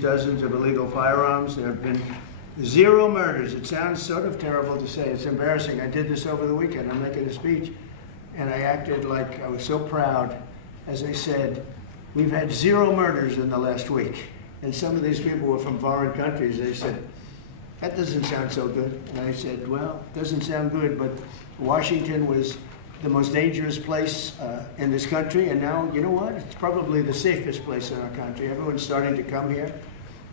seized dozens of illegal firearms. There have been 0 murders. It sounds sort of terrible to say. It's embarrassing. I did this over the weekend. I'm making a speech, and I acted like I was so proud as I said, we've had 0 murders in the last week. And some of these people were from foreign countries. They said, that doesn't sound so good. And I said, well, it doesn't sound good, but Washington was the most dangerous place in this country, and now, you know what? It's probably the safest place in our country. Everyone's starting to come here.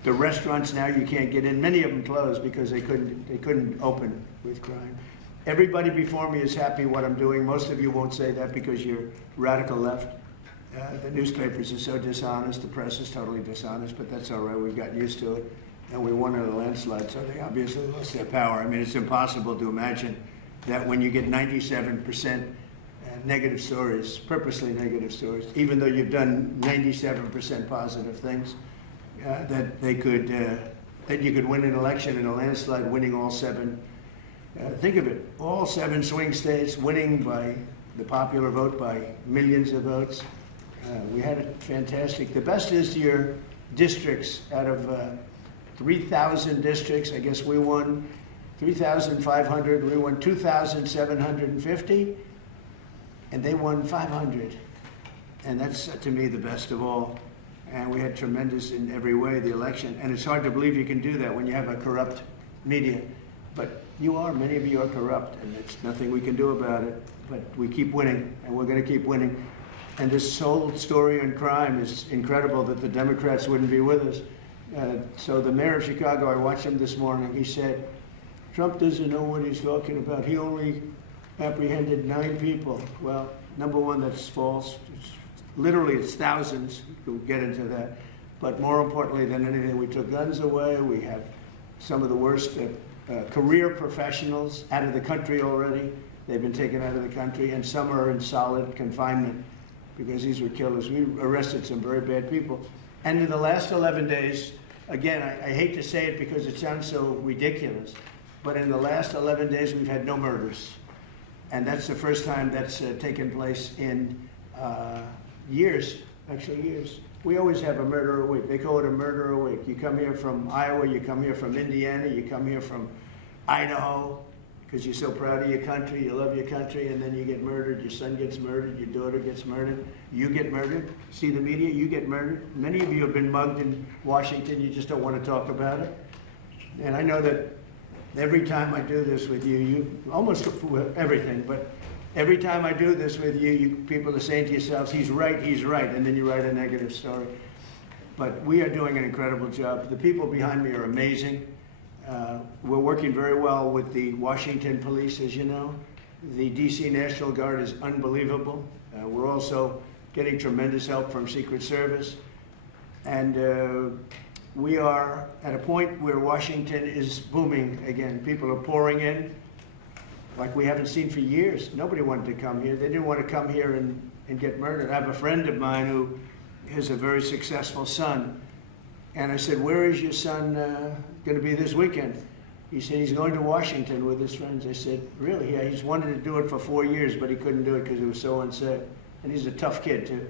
The restaurants now you can't get in. Many of them closed because they couldn't open with crime. Everybody before me is happy what I'm doing. Most of you won't say that because you're radical left. The newspapers are so dishonest. The press is totally dishonest, but that's all right. We've gotten used to it, and we won in a landslide, so they obviously lost their power. I mean, it's impossible to imagine that when you get 97% negative stories, purposely negative stories, even though you've done 97% positive things, that you could win an election in a landslide, winning all 7. Think of it, all 7 swing states, winning by the popular vote by millions of votes. We had it fantastic. The best is your districts. Out of 3,000 districts, I guess we won 3,500. We won 2,750, and they won 500. And that's, to me, the best of all. And we had tremendous in every way, the election. And it's hard to believe you can do that when you have a corrupt media. But many of you are corrupt, and there's nothing we can do about it. But we keep winning, and we're going to keep winning. And this whole story on crime is incredible that the Democrats wouldn't be with us. So the mayor of Chicago, I watched him this morning, he said, Trump doesn't know what he's talking about. He only apprehended 9 people. Well, number one, that's false. Literally, it's thousands. We'll get into that. But more importantly than anything, we took guns away. We have some of the worst career professionals out of the country already. They've been taken out of the country, and some are in solid confinement because these were killers. We arrested some very bad people. And in the last 11 days, again, I hate to say it because it sounds so ridiculous, but in the last 11 days, we've had no murders. And that's the first time that's taken place in years, actually years. We always have a murder a week. They call it a murder a week. You come here from Iowa, you come here from Indiana, you come here from Idaho, because you're so proud of your country, you love your country, and then you get murdered, your son gets murdered, your daughter gets murdered, you get murdered. See the media, you get murdered. Many of you have been mugged in Washington, you just don't want to talk about it. And I know that every time I do this with you almost everything, but every time I do this with you, people are saying to yourselves, he's right, and then you write a negative story. But we are doing an incredible job. The people behind me are amazing. We're working very well with the Washington police, as you know. The DC National Guard is unbelievable. We're also getting tremendous help from Secret Service. And we are at a point where Washington is booming again. People are pouring in like we haven't seen for years. Nobody wanted to come here. They didn't want to come here and get murdered. I have a friend of mine who has a very successful son. And I said, where is your son going to be this weekend? He said, he's going to Washington with his friends. I said, really? Yeah, he's wanted to do it for 4 years, but he couldn't do it because it was so unsafe. And he's a tough kid, too.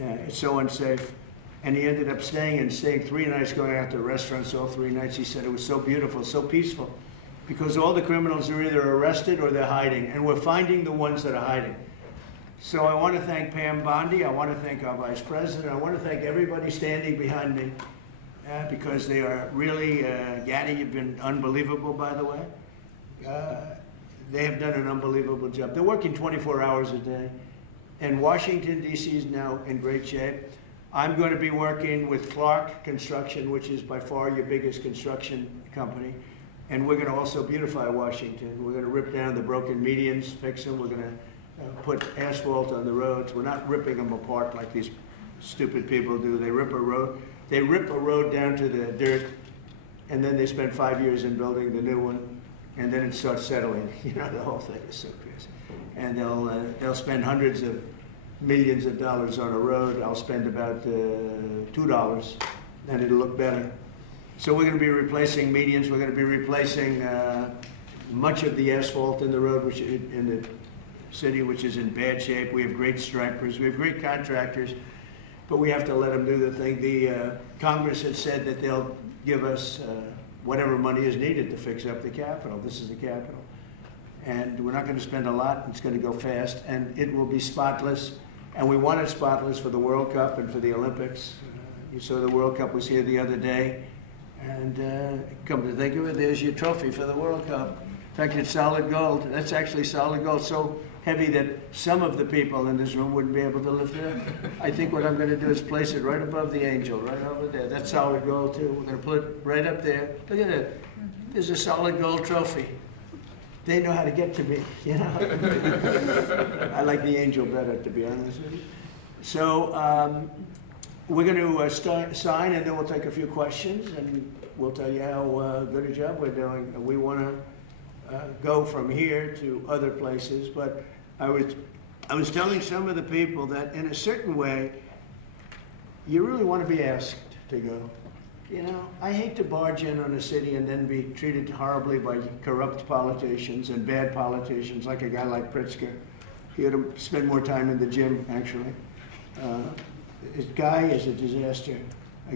Yeah, it's so unsafe. And he ended up staying 3 nights, going out to restaurants all 3 nights. He said it was so beautiful, so peaceful, because all the criminals are either arrested or they're hiding, and we're finding the ones that are hiding. So I want to thank Pam Bondi. I want to thank our Vice President. I want to thank everybody standing behind me. Because they are really, Gaddy, you've been unbelievable, by the way. They have done an unbelievable job. They're working 24 hours a day. And Washington, D.C. is now in great shape. I'm going to be working with Clark Construction, which is by far your biggest construction company. And we're going to also beautify Washington. We're going to rip down the broken medians, fix them. We're going to put asphalt on the roads. We're not ripping them apart like these stupid people do. They rip a road. They rip a road down to the dirt, and then they spend 5 years in building the new one, and then it starts settling. You know, the whole thing is so crazy. And they'll spend hundreds of millions of dollars on a road. I'll spend about $2, and it'll look better. So we're going to be replacing medians. We're going to be replacing much of the asphalt in the road, which in the city, which is in bad shape. We have great stripers. We have great contractors. but we have to let them do the thing. The Congress had said that they'll give us whatever money is needed to fix up the Capitol. This is the Capitol. And we're not going to spend a lot. It's going to go fast, and it will be spotless. And we want it spotless for the World Cup and for the Olympics. You saw the World Cup was here the other day. And come to think of it, there's your trophy for the World Cup. In fact, it's solid gold. That's actually solid gold, so heavy that some of the people in this room wouldn't be able to lift it up. I think what I'm going to do is place it right above the angel, right over there. That's solid gold, too. We're going to put it right up there. Look at it. There's a solid gold trophy. They know how to get to me, you know. I like the angel better, to be honest with you. So we're going to sign, and then we'll take a few questions, and we'll tell you how good a job we're doing. We want to go from here to other places, but I was telling some of the people that in a certain way, you really want to be asked to go. You know, I hate to barge in on a city and then be treated horribly by corrupt politicians and bad politicians, like a guy like Pritzker. He ought to spend more time in the gym, actually. This guy is a disaster.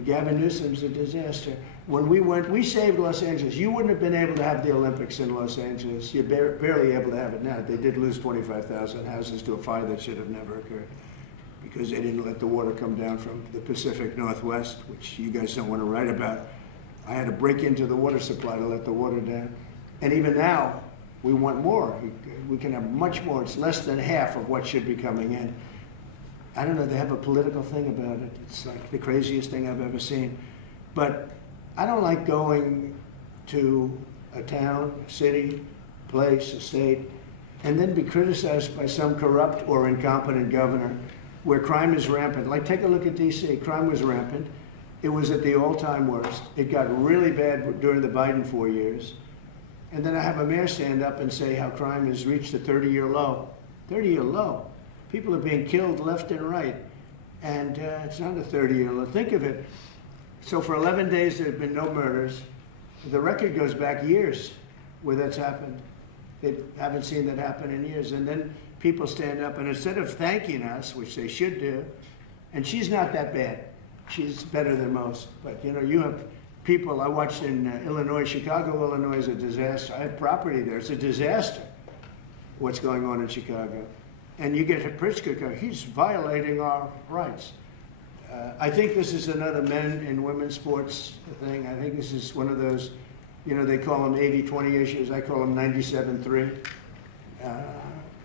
Gavin Newsom's a disaster. When we went, we saved Los Angeles. You wouldn't have been able to have the Olympics in Los Angeles. You're barely able to have it now. They did lose 25,000 houses to a fire that should have never occurred, because they didn't let the water come down from the Pacific Northwest, which you guys don't want to write about. I had to break into the water supply to let the water down. And even now, we want more. We can have much more. It's less than half of what should be coming in. I don't know, they have a political thing about it. It's like the craziest thing I've ever seen. But I don't like going to a town, a city, place, a state, and then be criticized by some corrupt or incompetent governor where crime is rampant. Like, take a look at DC. Crime was rampant. It was at the all-time worst. It got really bad during the Biden 4 years. And then I have a mayor stand up and say how crime has reached a 30-year low. 30-year low. People are being killed left and right. And it's not a 30-year low. Think of it. So for 11 days, there have been no murders. The record goes back years where that's happened. They haven't seen that happen in years. And then people stand up, and instead of thanking us, which they should do, and she's not that bad. She's better than most. But, you know, you have people, I watched in Illinois, Chicago, Illinois is a disaster. I have property there. It's a disaster what's going on in Chicago. And you get Pritzker, he's violating our rights. I think this is another men and women's sports thing. I think this is one of those, you know, they call them 80-20 issues. I call them 97-3.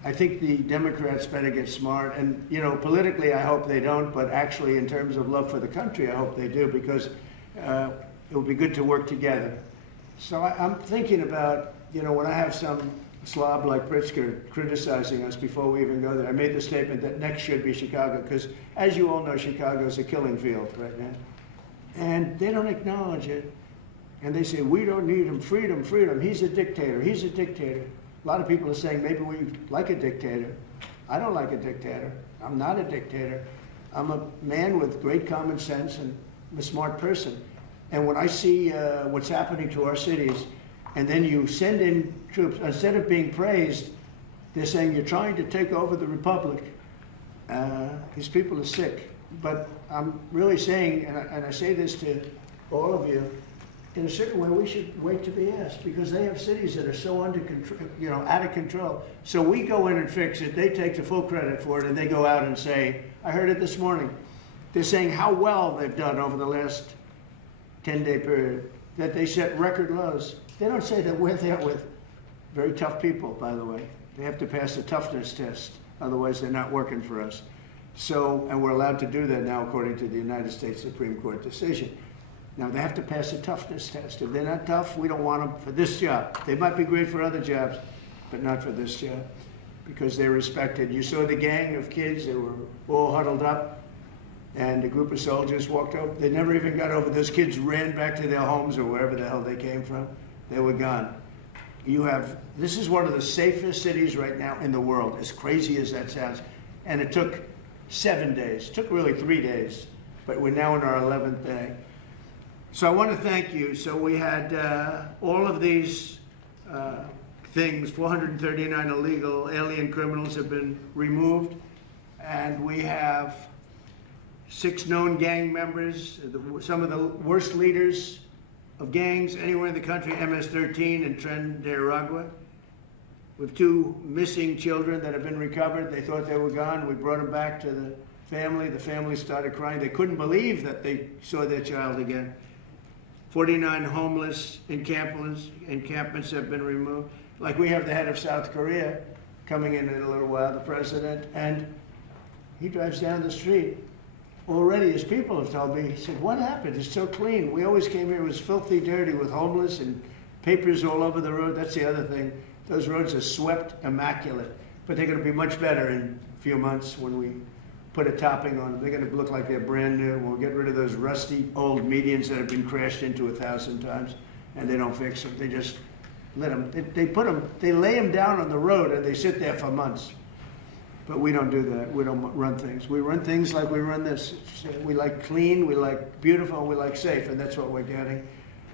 I think the Democrats better get smart. And, you know, politically, I hope they don't. But actually, in terms of love for the country, I hope they do, because it would be good to work together. So I'm thinking about, you know, when I have some slob like Pritzker criticizing us before we even go there, I made the statement that next should be Chicago, because as you all know, Chicago is a killing field right now. And they don't acknowledge it. And they say, we don't need him, freedom, freedom. He's a dictator, he's a dictator. A lot of people are saying maybe we like a dictator. I don't like a dictator. I'm not a dictator. I'm a man with great common sense, and I'm a smart person. And when I see what's happening to our cities, and then you send in troops, instead of being praised, they're saying you're trying to take over the republic. These people are sick. But I'm really saying, and I say this to all of you, in a certain way, we should wait to be asked, because they have cities that are so under control, you know, out of control. So we go in and fix it. They take the full credit for it, and they go out and say, I heard it this morning. They're saying how well they've done over the last 10-day period, that they set record lows. They don't say that we're there with very tough people, by the way. They have to pass a toughness test. Otherwise, they're not working for us. So, and we're allowed to do that now according to the United States Supreme Court decision. Now, they have to pass a toughness test. If they're not tough, we don't want them for this job. They might be great for other jobs, but not for this job, because they're respected. You saw the gang of kids. They were all huddled up, and a group of soldiers walked over. They never even got over. Those kids ran back to their homes or wherever the hell they came from. They were gone. This is one of the safest cities right now in the world, as crazy as that sounds. And it took 7 days. It took really 3 days, but we're now in our 11th day. So I want to thank you. So we had all of these things, 439 illegal alien criminals have been removed, and we have 6 known gang members, some of the worst leaders of gangs anywhere in the country, MS-13 and Tren de Aragua. We have 2 missing children that have been recovered. They thought they were gone. We brought them back to the family. The family started crying. They couldn't believe that they saw their child again. 49 homeless encampments have been removed. Like, we have the head of South Korea coming in a little while, the president, and he drives down the street. Already, his people have told me, he said, what happened? It's so clean. We always came here, it was filthy dirty with homeless and papers all over the road. That's the other thing. Those roads are swept immaculate, but they're going to be much better in a few months when we put a topping on them. They're going to look like they're brand new. We'll get rid of those rusty old medians that have been crashed into 1,000 times, and they don't fix them. They just let them, they lay them down on the road and they sit there for months. But we don't do that. We don't run things. We run things like we run this. We like clean, we like beautiful, we like safe, and that's what we're getting.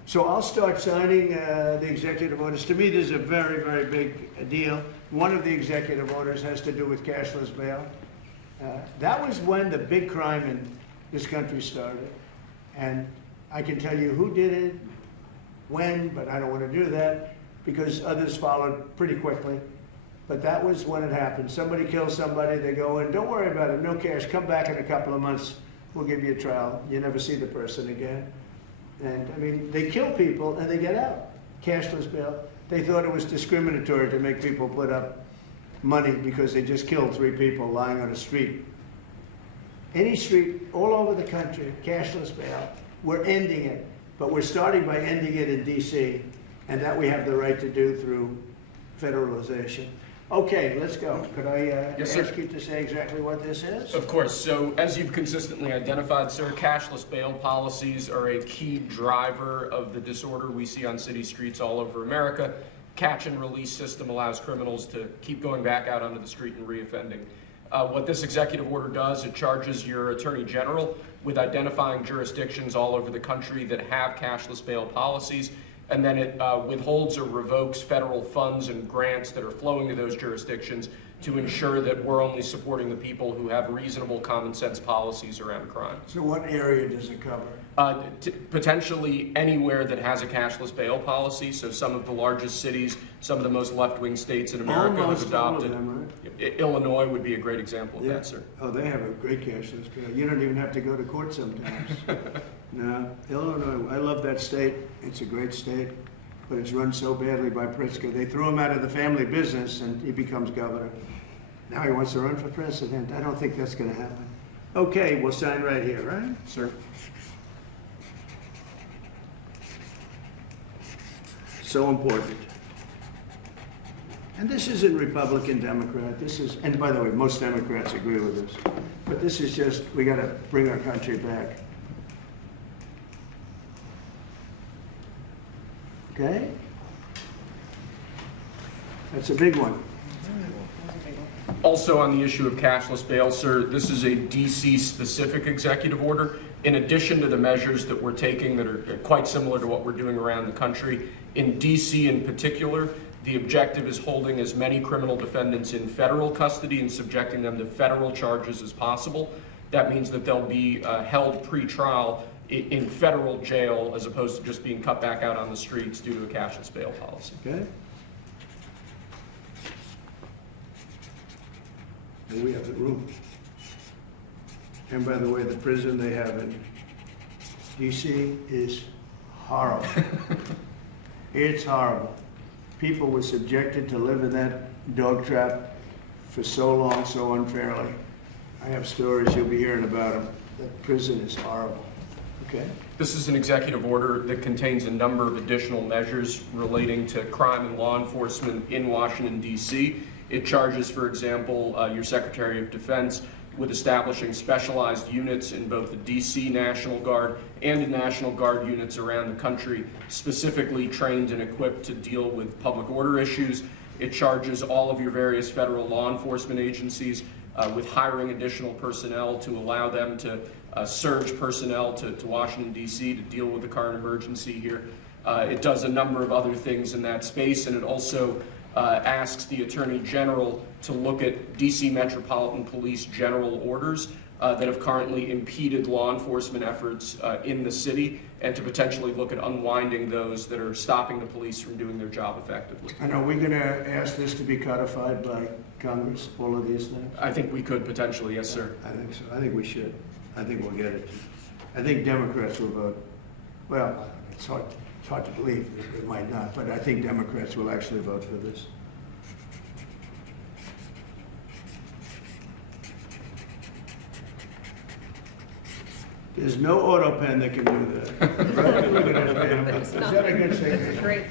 So I'll start signing the executive orders. To me, this is a very, very big deal. One of the executive orders has to do with cashless bail. That was when the big crime in this country started. And I can tell you who did it, when, but I don't want to do that because others followed pretty quickly. But that was when it happened. Somebody kills somebody, they go in, don't worry about it, no cash, come back in a couple of months, we'll give you a trial. You never see the person again. And I mean, they kill people and they get out. Cashless bail. They thought it was discriminatory to make people put up money because they just killed 3 people lying on a street. Any street all over the country, cashless bail. We're ending it, but we're starting by ending it in DC, and that we have the right to do through federalization. Okay, let's go. Could I Yes, ask sir. you to say exactly what this is? Of course. So as you've consistently identified, sir, cashless bail policies are a key driver of the disorder we see on city streets all over America. Catch and release system allows criminals to keep going back out onto the street and reoffending. What this executive order does, it charges your attorney general with identifying jurisdictions all over the country that have cashless bail policies, and then it withholds or revokes federal funds and grants that are flowing to those jurisdictions to ensure that we're only supporting the people who have reasonable common sense policies around crime. So what area does it cover? Potentially anywhere that has a cashless bail policy. So some of the largest cities, some of the most left-wing states in America Almost have adopted. all of them, right? Illinois would be a great example of that, sir. Oh, they have a great cashless bail. You don't even have to go to court sometimes. No, Illinois, I love that state. It's a great state, but it's run so badly by Pritzker. They threw him out of the family business and he becomes governor. Now he wants to run for president. I don't think that's going to happen. Okay, we'll sign right here, right? Sir. So important. And this isn't Republican, Democrat. This is, and by the way, most Democrats agree with this. But this is just, we got to bring our country back. Okay? That's a big one. Also on the issue of cashless bail, sir, this is a DC-specific executive order. In addition to the measures that we're taking that are quite similar to what we're doing around the country, in DC in particular, the objective is holding as many criminal defendants in federal custody and subjecting them to federal charges as possible. That means that they'll be held pre-trial in federal jail as opposed to just being cut back out on the streets due to a cashless bail policy. Okay? And we have the room. And by the way, the prison they have in DC is horrible. It's horrible. People were subjected to live in that dog trap for so long, so unfairly. I have stories, you'll be hearing about them. That prison is horrible. Okay? This is an executive order that contains a number of additional measures relating to crime and law enforcement in Washington, D.C. It charges, for example, your Secretary of Defense with establishing specialized units in both the D.C. National Guard and in National Guard units around the country, specifically trained and equipped to deal with public order issues. It charges all of your various federal law enforcement agencies with hiring additional personnel to allow them to surge personnel to Washington, D.C. to deal with the current emergency here. It does a number of other things in that space, and it also asks the Attorney General to look at D.C. Metropolitan Police general orders that have currently impeded law enforcement efforts in the city, and to potentially look at unwinding those that are stopping the police from doing their job effectively. And are we going to ask this to be codified by Congress, all of these things? I think we could potentially, yes, sir. I think so. I think we should. I think we'll get it. I think Democrats will vote. Well, it's hard to believe. It might not, but I think Democrats will actually vote for this. There's no auto pen that can do that. Is that a good signature? That's great.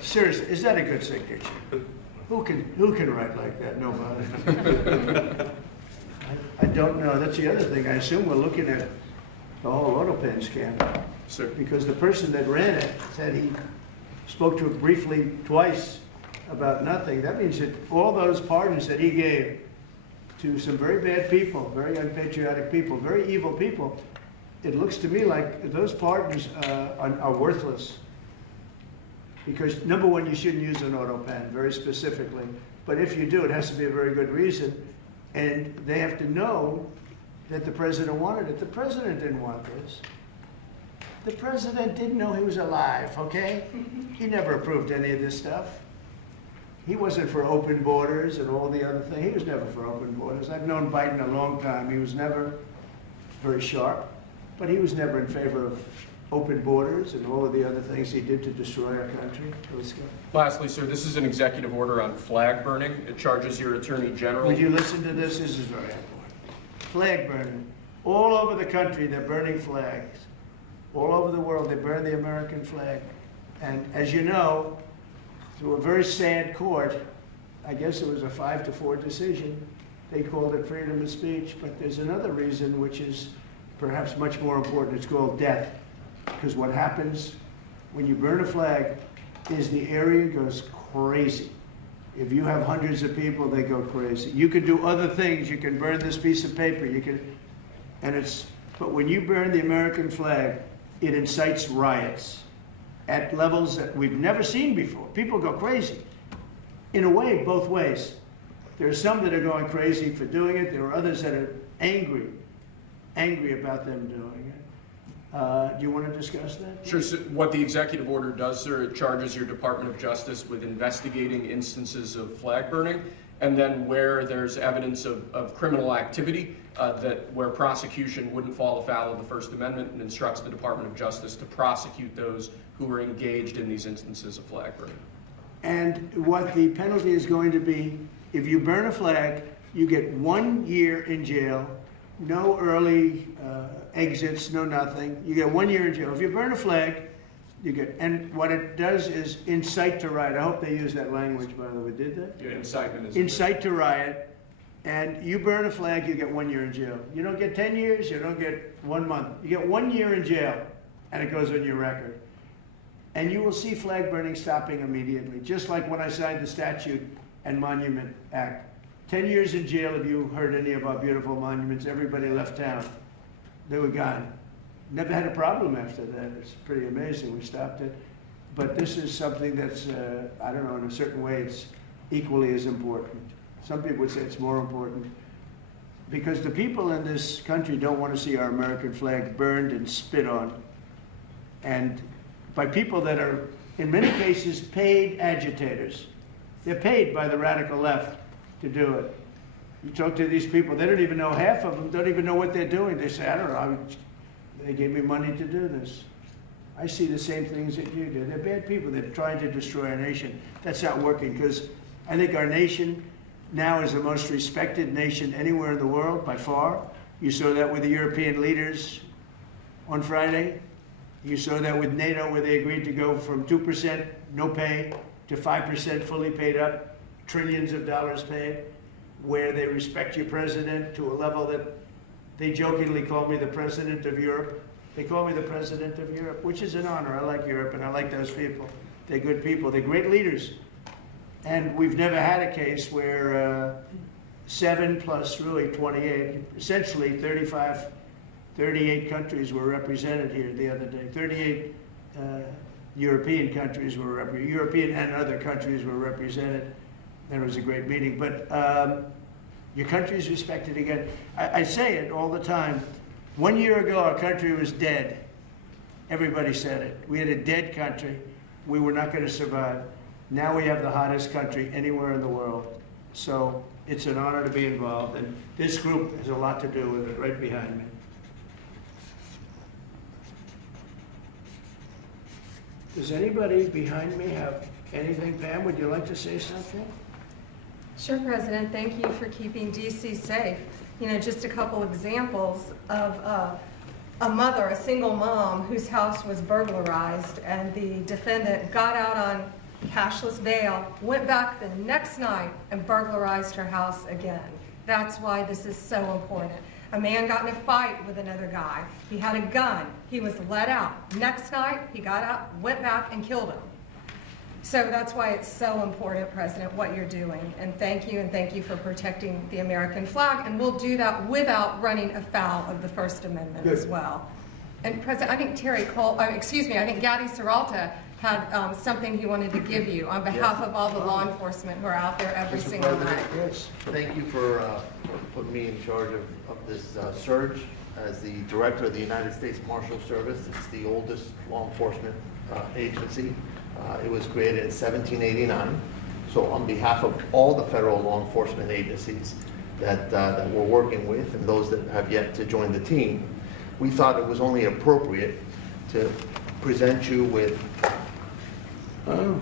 Seriously, is that a good signature? Who can write like that? Nobody. I don't know. That's the other thing. I assume we're looking at the whole auto pen scandal. Sir. Because the person that ran it said he spoke to it briefly twice about nothing. That means that all those pardons that he gave to some very bad people, very unpatriotic people, very evil people, it looks to me like those pardons are worthless. Because number one, you shouldn't use an auto pen, very specifically. But if you do, it has to be a very good reason. And they have to know that the president wanted it. The president didn't want this. The president didn't know he was alive, okay? He never approved any of this stuff. He wasn't for open borders and all the other things. He was never for open borders. I've known Biden a long time. He was never very sharp, but he was never in favor of open borders and all of the other things he did to destroy our country. Let's go. Lastly, sir, this is an executive order on flag burning. It charges your attorney general. Would you listen to this? This is very important. Flag burning. All over the country, they're burning flags. All over the world, they burn the American flag. And as you know, through a very sad court, I guess it was a 5-4 decision, they called it freedom of speech. But there's another reason which is perhaps much more important. It's called death. Because what happens when you burn a flag is the area goes crazy. If you have hundreds of people, they go crazy. You can do other things. You can burn this piece of paper. You can, but when you burn the American flag, it incites riots at levels that we've never seen before. People go crazy. In a way, both ways. There are some that are going crazy for doing it. There are others that are angry about them doing it. Do you want to discuss that? Sure. So what the executive order does, sir, it charges your Department of Justice with investigating instances of flag burning, and then where there's evidence of criminal activity, where prosecution wouldn't fall afoul of the First Amendment, and instructs the Department of Justice to prosecute those who are engaged in these instances of flag burning. And what the penalty is going to be, if you burn a flag, you get 1 year in jail, no early exits, no nothing. You get 1 year in jail. If you burn a flag, you get, and what it does is incite to riot. I hope they use that language, by the way. Did they? Yeah, incitement is incite to riot. And you burn a flag, you get 1 year in jail. You don't get 10 years, you don't get 1 month. You get 1 year in jail, and it goes on your record. And you will see flag burning stopping immediately, just like when I signed the Statute and Monument Act. 10 years in jail if you heard any of our beautiful monuments. Everybody left town. They were gone. Never had a problem after that. It's pretty amazing. We stopped it. But this is something that's, I don't know, in a certain way, it's equally as important. Some people would say it's more important. Because the people in this country don't want to see our American flag burned and spit on. And by people that are, in many cases, paid agitators. They're paid by the radical left to do it. You talk to these people, they don't even know, half of them don't even know what they're doing. They say, I don't know, they gave me money to do this. I see the same things that you do. They're bad people. They're trying to destroy our nation. That's not working, because I think our nation now is the most respected nation anywhere in the world, by far. You saw that with the European leaders on Friday. You saw that with NATO, where they agreed to go from 2% no pay to 5% fully paid up, trillions of dollars paid, where they respect your president to a level that they jokingly call me the president of Europe. They call me the president of Europe, which is an honor. I like Europe, and I like those people. They're good people. They're great leaders. And we've never had a case where 7 plus really 28, essentially 38 countries were represented here the other day. 38 European countries were represented. European and other countries were represented. And it was a great meeting. But Your country is respected again. I say it all the time. 1 year ago, our country was dead. Everybody said it. We had a dead country. We were not going to survive. Now we have the hottest country anywhere in the world. So it's an honor to be involved. And this group has a lot to do with it, right behind me. Does anybody behind me have anything? Pam, would you like to say something? Sure, President. Thank you for keeping DC safe. You know, just a couple examples of a mother, a single mom, whose house was burglarized, and the defendant got out on cashless bail, went back the next night and burglarized her house again. That's why this is so important. A man got in a fight with another guy. He had a gun. He was let out. Next night, he got out, went back, and killed him. So that's why it's so important, President, what you're doing. And thank you for protecting the American flag. And we'll do that without running afoul of the First Amendment as well. And President, I think I think Gaddy Serralta had something he wanted to give you on behalf of all the law enforcement who are out there every single night. Yes. Thank you for putting me in charge of this surge as the Director of the United States Marshal Service. It's the oldest law enforcement agency. It was created in 1789. So on behalf of all the federal law enforcement agencies that we're working with and those that have yet to join the team, we thought it was only appropriate to present you with an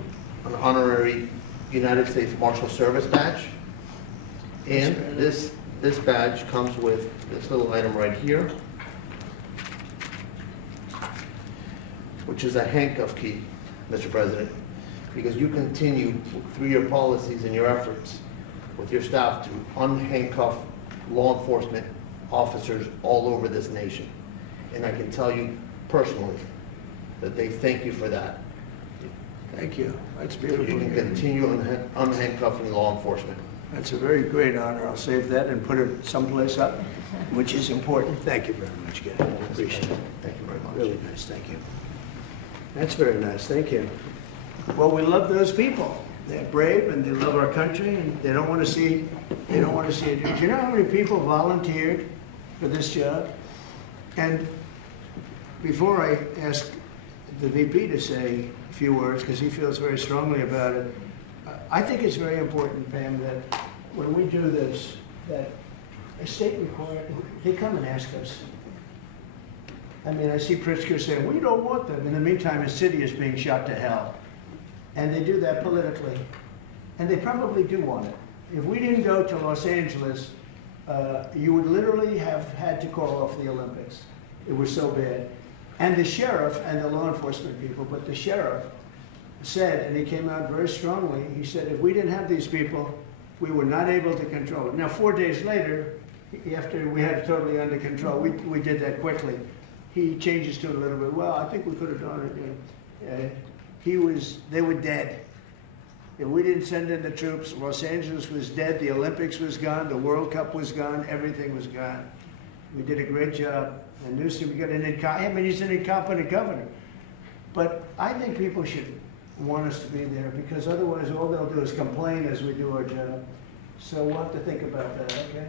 honorary United States Marshal Service badge. And this badge comes with this little item right here, which is a handcuff key, Mr. President, because you continue through your policies and your efforts with your staff to unhandcuff law enforcement officers all over this nation. And I can tell you personally that they thank you for that. Thank you. That's You beautiful. can continue unhandcuffing law enforcement. That's a very great honor. I'll save that and put it someplace up, which is important. Thank you very much, Gary. Appreciate it. Thank you very much. Really nice. Thank you. That's very nice. Thank you. Well, we love those people. They're brave and they love our country and they don't want to see it. Do you know how many people volunteered for this job? And before I ask the VP to say a few words, because he feels very strongly about it, I think it's very important, Pam, that when we do this, that a state required, they come and ask us. I mean, I see Pritzker saying, we don't want them. In the meantime, a city is being shot to hell. And they do that politically. And they probably do want it. If we didn't go to Los Angeles, you would literally have had to call off the Olympics. It was so bad. And the sheriff and the law enforcement people, but the sheriff said, and he came out very strongly, he said, if we didn't have these people, we were not able to control it. Now, 4 days later, after we had it totally under control, we did that quickly. He changes to it a little bit. Well, I think we could have done it. They were dead. If we didn't send in the troops, Los Angeles was dead, the Olympics was gone, the World Cup was gone, everything was gone. We did a great job. And Newsom, we got he's an incompetent governor. But I think people should want us to be there because otherwise all they'll do is complain as we do our job. So we'll have to think about that, okay?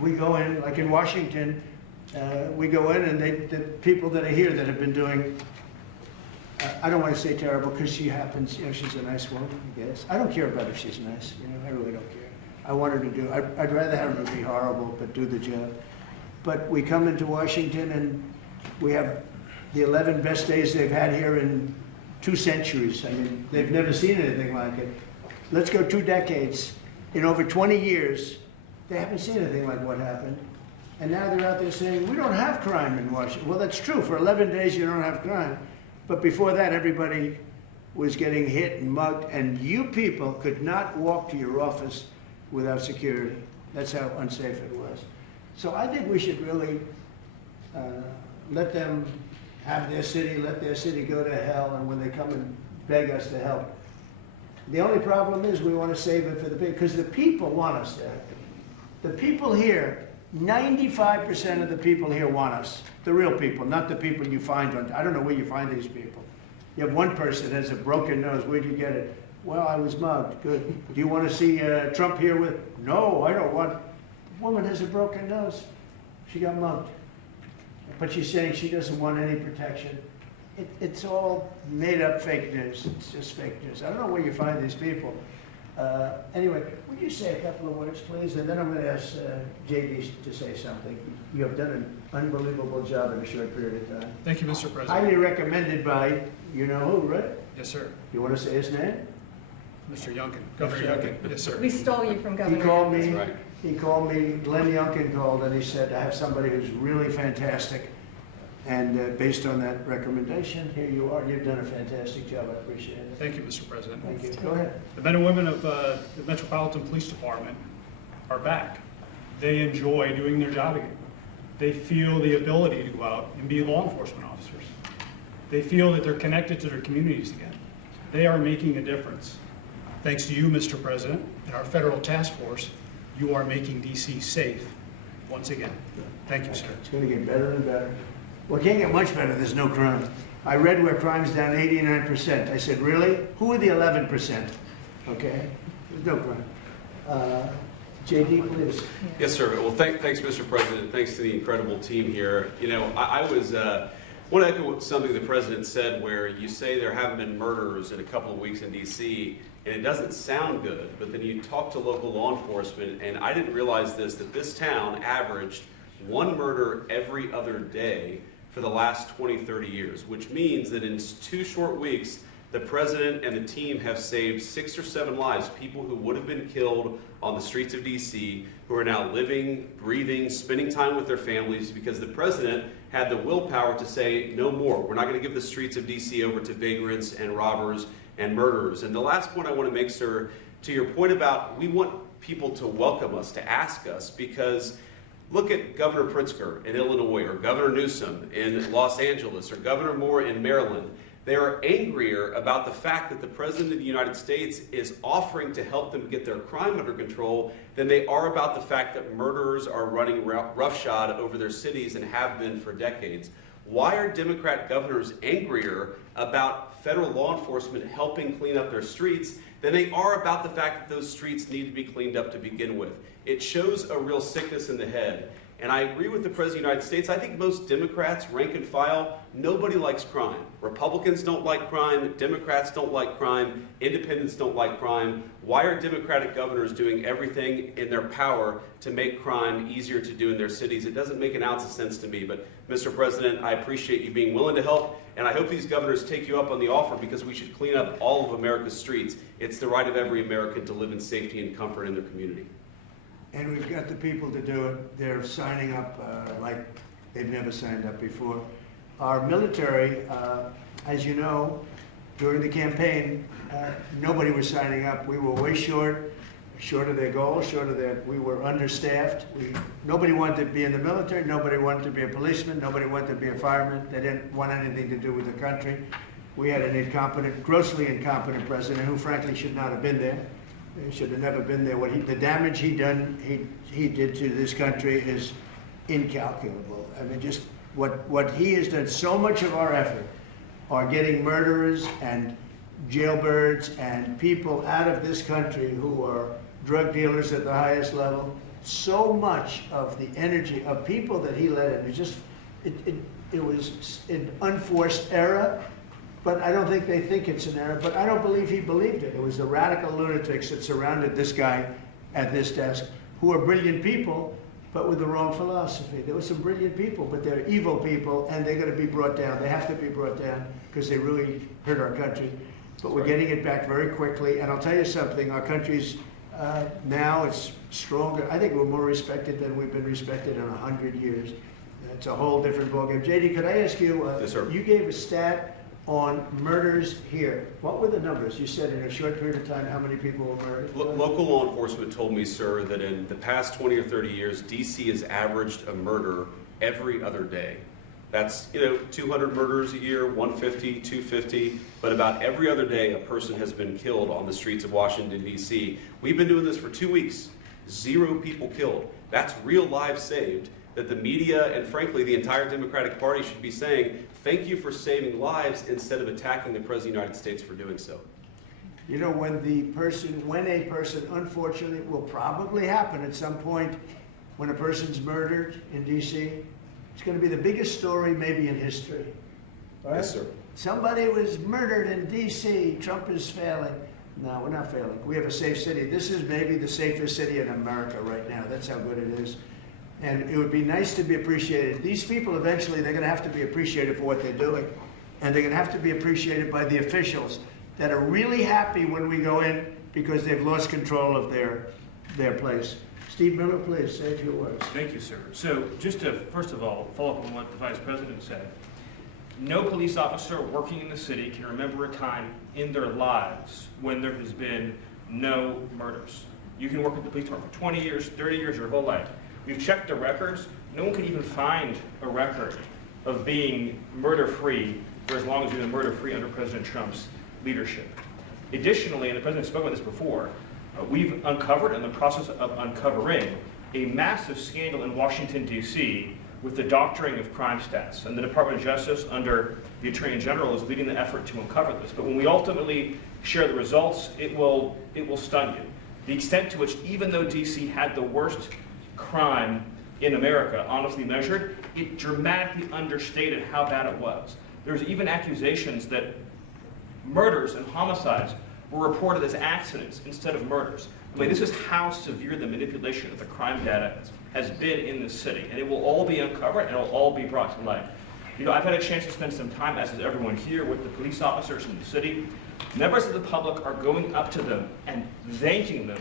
We go in, like in Washington, we go in and the people that are here that have been doing, I don't want to say terrible because she happens, she's a nice woman, I guess. I don't care about if she's nice, I really don't care. I want her to do, I'd rather have her be horrible but do the job. But we come into Washington and we have the 11 best days they've had here in 2 centuries. I mean, they've never seen anything like it. Let's go 2 decades. In over 20 years, they haven't seen anything like what happened. And now they're out there saying, we don't have crime in Washington. Well, that's true. For 11 days, you don't have crime. But before that, everybody was getting hit and mugged, and you people could not walk to your office without security. That's how unsafe it was. So I think we should really let them have their city, let their city go to hell, and when they come and beg us to help. The only problem is we want to save it for the people, because the people want us there. The people here, 95% of the people here want us. The real people, not the people you find on, I don't know where you find these people. You have one person that has a broken nose, where'd you get it? Well, I was mugged, good. Do you want to see Trump here with, no, I don't want. woman has a broken nose. She got mugged. But she's saying she doesn't want any protection. It's all made up fake news. It's just fake news. I don't know where you find these people. Anyway, would you say a couple of words, please? And then I'm going to ask JD to say something. You have done an unbelievable job in a short period of time. Thank you, Mr. President. Highly recommended by, you know who, right? Yes, sir. You want to say his name? Mr. Youngkin, Governor Youngkin. Yes, sir. We stole you from He Governor. called That's me, right. Glenn Youngkin called, and he said, I have somebody who's really fantastic. And based on that recommendation, here you are. You've done a fantastic job. I appreciate it. Thank you, Mr. President. Thank you. Go ahead. The men and women of the Metropolitan Police Department are back. They enjoy doing their job again. They feel the ability to go out and be law enforcement officers. They feel that they're connected to their communities again. They are making a difference. Thanks to you, Mr. President, and our federal task force, you are making DC safe once again. Thank you, sir. It's going to get better and better. Well, it can't get much better. There's no crime. I read where crime's down 89%. I said, really? Who are the 11%? Okay? There's no crime. JD, please. Yes, sir. Well, thanks, Mr. President. Thanks to the incredible team here. You know, I want to echo something the President said where you say there haven't been murders in a couple of weeks in D.C., and it doesn't sound good, but then you talk to local law enforcement, and I didn't realize this, that this town averaged one murder every other day for the last 20, 30 years, which means that in 2 short weeks, the President and the team have saved 6 or 7 lives, people who would have been killed on the streets of D.C., who are now living, breathing, spending time with their families because the President had the willpower to say, no more. We're not going to give the streets of D.C. over to vagrants and robbers and murderers. And the last point I want to make, sir, to your point about we want people to welcome us, to ask us, because look at Governor Pritzker in Illinois, or Governor Newsom in Los Angeles, or Governor Moore in Maryland. They are angrier about the fact that the President of the United States is offering to help them get their crime under control than they are about the fact that murderers are running roughshod over their cities and have been for decades. Why are Democrat governors angrier about federal law enforcement helping clean up their streets than they are about the fact that those streets need to be cleaned up to begin with? It shows a real sickness in the head. And I agree with the President of the United States. I think most Democrats, rank and file, nobody likes crime. Republicans don't like crime. Democrats don't like crime. Independents don't like crime. Why are Democratic governors doing everything in their power to make crime easier to do in their cities? It doesn't make an ounce of sense to me. But, Mr. President, I appreciate you being willing to help. And I hope these governors take you up on the offer because we should clean up all of America's streets. It's the right of every American to live in safety and comfort in their community. And we've got the people to do it. They're signing up like they've never signed up before. Our military, as you know, during the campaign, nobody was signing up. We were way short of their goal, we were understaffed. Nobody wanted to be in the military, nobody wanted to be a policeman, nobody wanted to be a fireman. They didn't want anything to do with the country. We had an incompetent, grossly incompetent president who frankly should not have been there. He should have never been there. The damage he did to this country is incalculable. I mean, just what he has done. So much of our effort are getting murderers and jailbirds and people out of this country who are drug dealers at the highest level. So much of the energy of people that he led in, it was an unforced error. But I don't think they think it's an error. But I don't believe he believed it. It was the radical lunatics that surrounded this guy at this desk, who are brilliant people, but with the wrong philosophy. There were some brilliant people, but they're evil people, and they're going to be brought down. They have to be brought down because they really hurt our country. But we're getting it back very quickly. And I'll tell you something, our country's now it's stronger. I think we're more respected than we've been respected in 100 years. It's a whole different ballgame. JD, could I ask you, Yes, sir. You gave a stat on murders here. What were the numbers? You said in a short period of time how many people were murdered? Local law enforcement told me, sir, that in the past 20 or 30 years, D.C. has averaged a murder every other day. That's, 200 murders a year, 150, 250, but about every other day a person has been killed on the streets of Washington, D.C. We've been doing this for 2 weeks. 0 people killed. That's real lives saved that the media and, frankly, the entire Democratic Party should be saying, thank you for saving lives instead of attacking the President of the United States for doing so. You know, when a person, unfortunately, will probably happen at some point, when a person's murdered in DC, it's going to be the biggest story maybe in history. Right? Yes, sir. Somebody was murdered in DC. Trump is failing. No, we're not failing. We have a safe city. This is maybe the safest city in America right now. That's how good it is. And it would be nice to be appreciated. These people eventually, they're going to have to be appreciated for what they're doing. And they're going to have to be appreciated by the officials that are really happy when we go in because they've lost control of their place. Steve Miller, please, say a few words. Thank you, sir. So just to, first of all, follow up on what the Vice President said, no police officer working in the city can remember a time in their lives when there has been no murders. You can work with the police department for 20 years, 30 years, your whole life. We've checked the records. No one can even find a record of being murder-free for as long as we've been murder-free under President Trump's leadership. Additionally, and the President spoke about this before, we've uncovered, in the process of uncovering, a massive scandal in Washington, D.C. with the doctoring of crime stats. And the Department of Justice, under the Attorney General, is leading the effort to uncover this. But when we ultimately share the results, it will stun you. The extent to which, even though D.C. had the worst crime in America, honestly measured, it dramatically understated how bad it was. There's even accusations that murders and homicides were reported as accidents instead of murders. I mean, this is how severe the manipulation of the crime data has been in this city, and it will all be uncovered and it will all be brought to light. You know, I've had a chance to spend some time, as has everyone here, with the police officers in the city. Members of the public are going up to them and thanking them,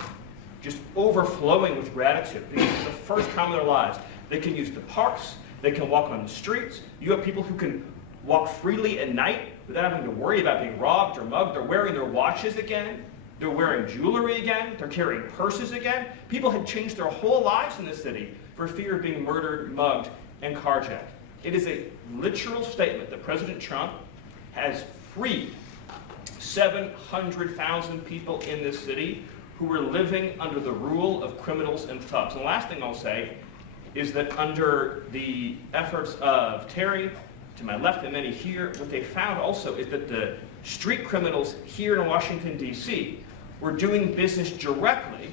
just overflowing with gratitude, because for the first time in their lives, they can use the parks, they can walk on the streets. You have people who can walk freely at night without having to worry about being robbed or mugged. They're wearing their watches again. They're wearing jewelry again. They're carrying purses again. People had changed their whole lives in this city for fear of being murdered, mugged, and carjacked. It is a literal statement that President Trump has freed 700,000 people in this city who were living under the rule of criminals and thugs. And the last thing I'll say is that under the efforts of Terry, to my left and many here, what they found also is that the street criminals here in Washington, D.C. were doing business directly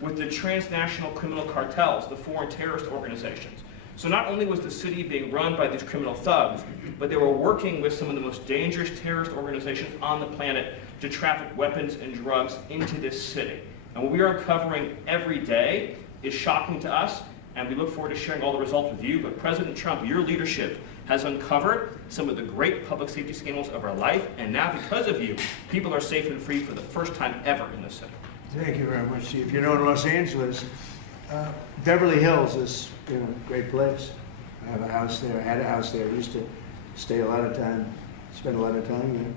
with the transnational criminal cartels, the foreign terrorist organizations. So not only was the city being run by these criminal thugs, but they were working with some of the most dangerous terrorist organizations on the planet to traffic weapons and drugs into this city. And what we are uncovering every day is shocking to us, and we look forward to sharing all the results with you. But President Trump, your leadership has uncovered some of the great public safety scandals of our life, and now because of you, people are safe and free for the first time ever in this city. Thank you very much, Steve. You know, in Los Angeles, Beverly Hills is, a great place. I have a house there. I had a house there. I used to stay a lot of time, spend a lot of time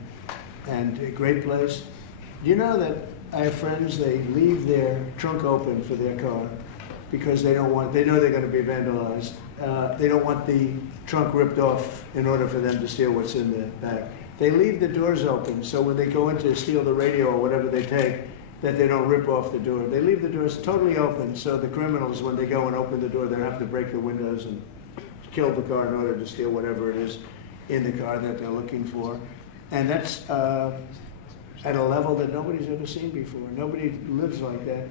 there. And a great place. Do you know that I have friends, they leave their trunk open for their car because they know they're going to be vandalized. They don't want the trunk ripped off in order for them to steal what's in the back. They leave the doors open so when they go in to steal the radio or whatever they take, that they don't rip off the door. They leave the doors totally open so the criminals, when they go and open the door, they don't have to break the windows and kill the car in order to steal whatever it is in the car that they're looking for. And that's at a level that nobody's ever seen before. Nobody lives like that.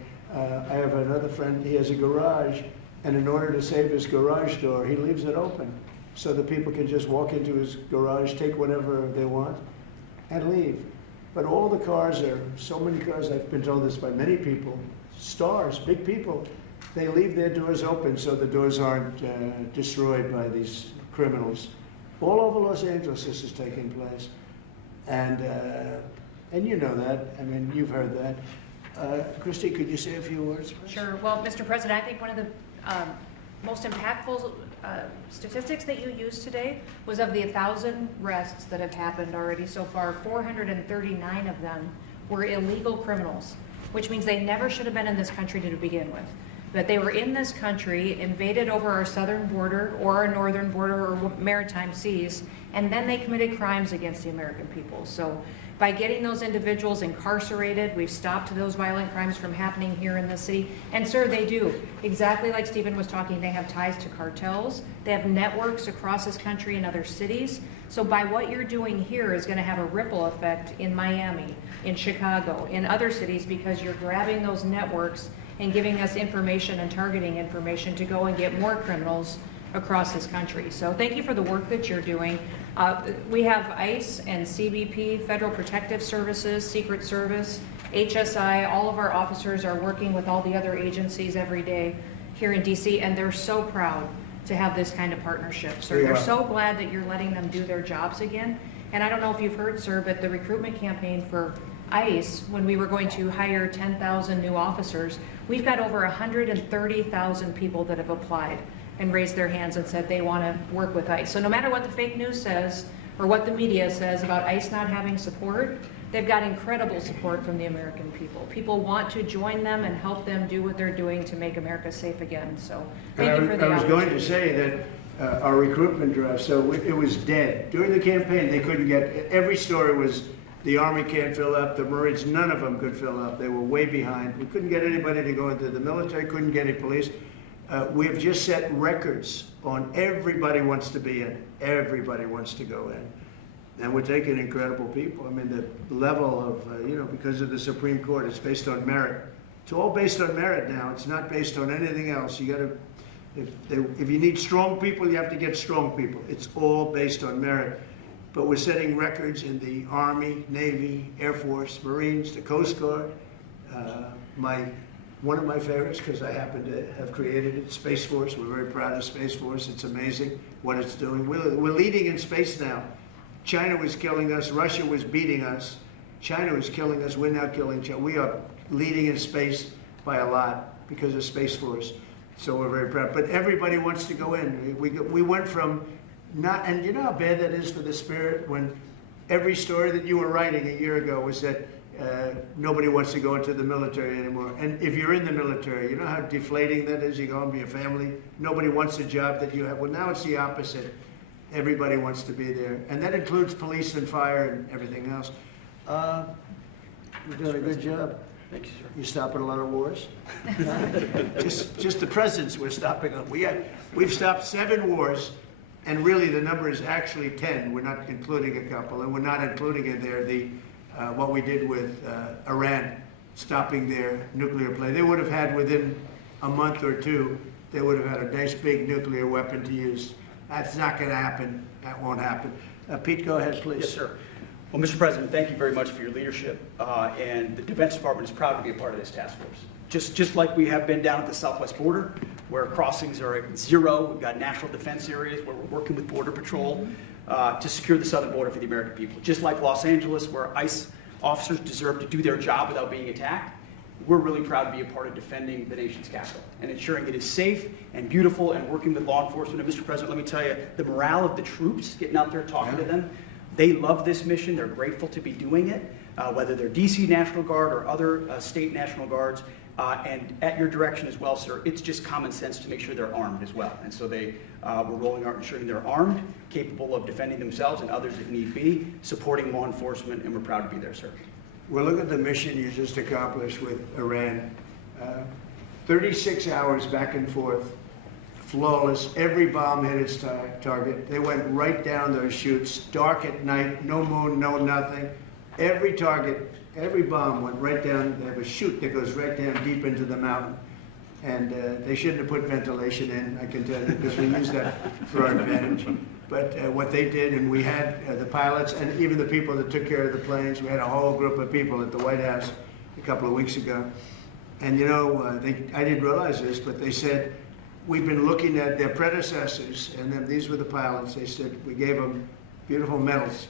I have another friend, he has a garage, and in order to save his garage door, he leaves it open so that people can just walk into his garage, take whatever they want, and leave. But all the cars so many cars, I've been told this by many people, stars, big people, they leave their doors open so the doors aren't destroyed by these criminals. All over Los Angeles this is taking place. And you know that, I mean, you've heard that. Christy, could you say a few words, please? Sure. Well, Mr. President, I think one of the most impactful statistics that you used today was of the 1,000 arrests that have happened already so far, 439 of them were illegal criminals, which means they never should have been in this country to begin with. But they were in this country, invaded over our southern border or our northern border or maritime seas, and then they committed crimes against the American people. So by getting those individuals incarcerated, we've stopped those violent crimes from happening here in the city. And sir, they do. Exactly like Stephen was talking, they have ties to cartels. They have networks across this country and other cities. So by what you're doing here is going to have a ripple effect in Miami, in Chicago, in other cities, because you're grabbing those networks and giving us information and targeting information to go and get more criminals across this country. So thank you for the work that you're doing. We have ICE and CBP, Federal Protective Services, Secret Service, HSI, all of our officers are working with all the other agencies every day here in DC, and they're so proud to have this kind of partnership, sir. Yeah. They're so glad that you're letting them do their jobs again. And I don't know if you've heard, sir, but the recruitment campaign for ICE, when we were going to hire 10,000 new officers, we've got over 130,000 people that have applied and raised their hands and said they want to work with ICE. So no matter what the fake news says or what the media says about ICE not having support, they've got incredible support from the American people. People want to join them and help them do what they're doing to make America safe again. So thank you for the I was going to opportunity. say that our recruitment drive, so it was dead. During the campaign, they couldn't get, every story was the Army can't fill up, the Marines, none of them could fill up. They were way behind. We couldn't get anybody to go into the military, couldn't get any police. We have just set records on everybody wants to be in, everybody wants to go in. And we're taking incredible people. I mean, the level of, because of the Supreme Court, it's based on merit. It's all based on merit now. It's not based on anything else. You got to, if you need strong people, you have to get strong people. It's all based on merit. But we're setting records in the Army, Navy, Air Force, Marines, the Coast Guard. One of my favorites, because I happen to have created it, Space Force. We're very proud of Space Force. It's amazing what it's doing. We're leading in space now. China was killing us. Russia was beating us. China was killing us. We're now killing China. We are leading in space by a lot because of Space Force. So we're very proud. But everybody wants to go in. We went from not, and you know how bad that is for the spirit when every story that you were writing a year ago was that nobody wants to go into the military anymore. And if you're in the military, you know how deflating that is? You go and be a family. Nobody wants a job that you have. Well, now it's the opposite. Everybody wants to be there. And that includes police and fire and everything else. You're doing a good job. Thank you, sir. You're stopping a lot of wars. just the presence we're stopping them. We've stopped 7 wars, and really the number is actually 10. We're not including a couple, and we're not including in there what we did with Iran, stopping their nuclear play. They would have had within a month or 2, they would have had a nice big nuclear weapon to use. That's not going to happen. That won't happen. Pete, go ahead, please. Yes, sir. Well, Mr. President, thank you very much for your leadership, and the Defense Department is proud to be a part of this task force. Just like we have been down at the southwest border, where crossings are at 0, we've got national defense areas where we're working with Border Patrol to secure the southern border for the American people. Just like Los Angeles, where ICE officers deserve to do their job without being attacked, we're really proud to be a part of defending the nation's capital and ensuring it is safe and beautiful and working with law enforcement. And Mr. President, let me tell you, the morale of the troops, getting out there talking to them, they love this mission. They're grateful to be doing it, whether they're DC National Guard or other state National Guards. And at your direction as well, sir, it's just common sense to make sure they're armed as well. And so we're rolling out ensuring they're armed, capable of defending themselves and others if need be, supporting law enforcement, and we're proud to be there, sir. Well, look at the mission you just accomplished with Iran. 36 hours back and forth, flawless. Every bomb hit its target. They went right down those chutes, dark at night, no moon, no nothing. Every target, every bomb went right down. They have a chute that goes right down deep into the mountain. And they shouldn't have put ventilation in, I can tell you, because we use that for our advantage. But what they did, and we had the pilots and even the people that took care of the planes, we had a whole group of people at the White House a couple of weeks ago. And you know, I didn't realize this, but they said, we've been looking at their predecessors, and then these were the pilots. They said, we gave them beautiful medals.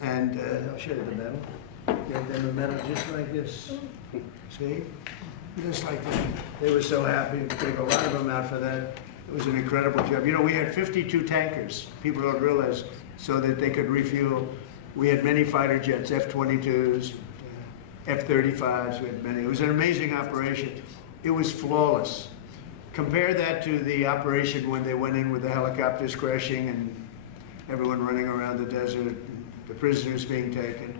And I'll show you the medal. Gave them a medal just like this. See? Just like that. They were so happy. We gave a lot of them out for that. It was an incredible job. You know, we had 52 tankers, people don't realize, so that they could refuel. We had many fighter jets, F-22s, F-35s, we had many. It was an amazing operation. It was flawless. Compare that to the operation when they went in with the helicopters crashing and everyone running around the desert, and the prisoners being taken,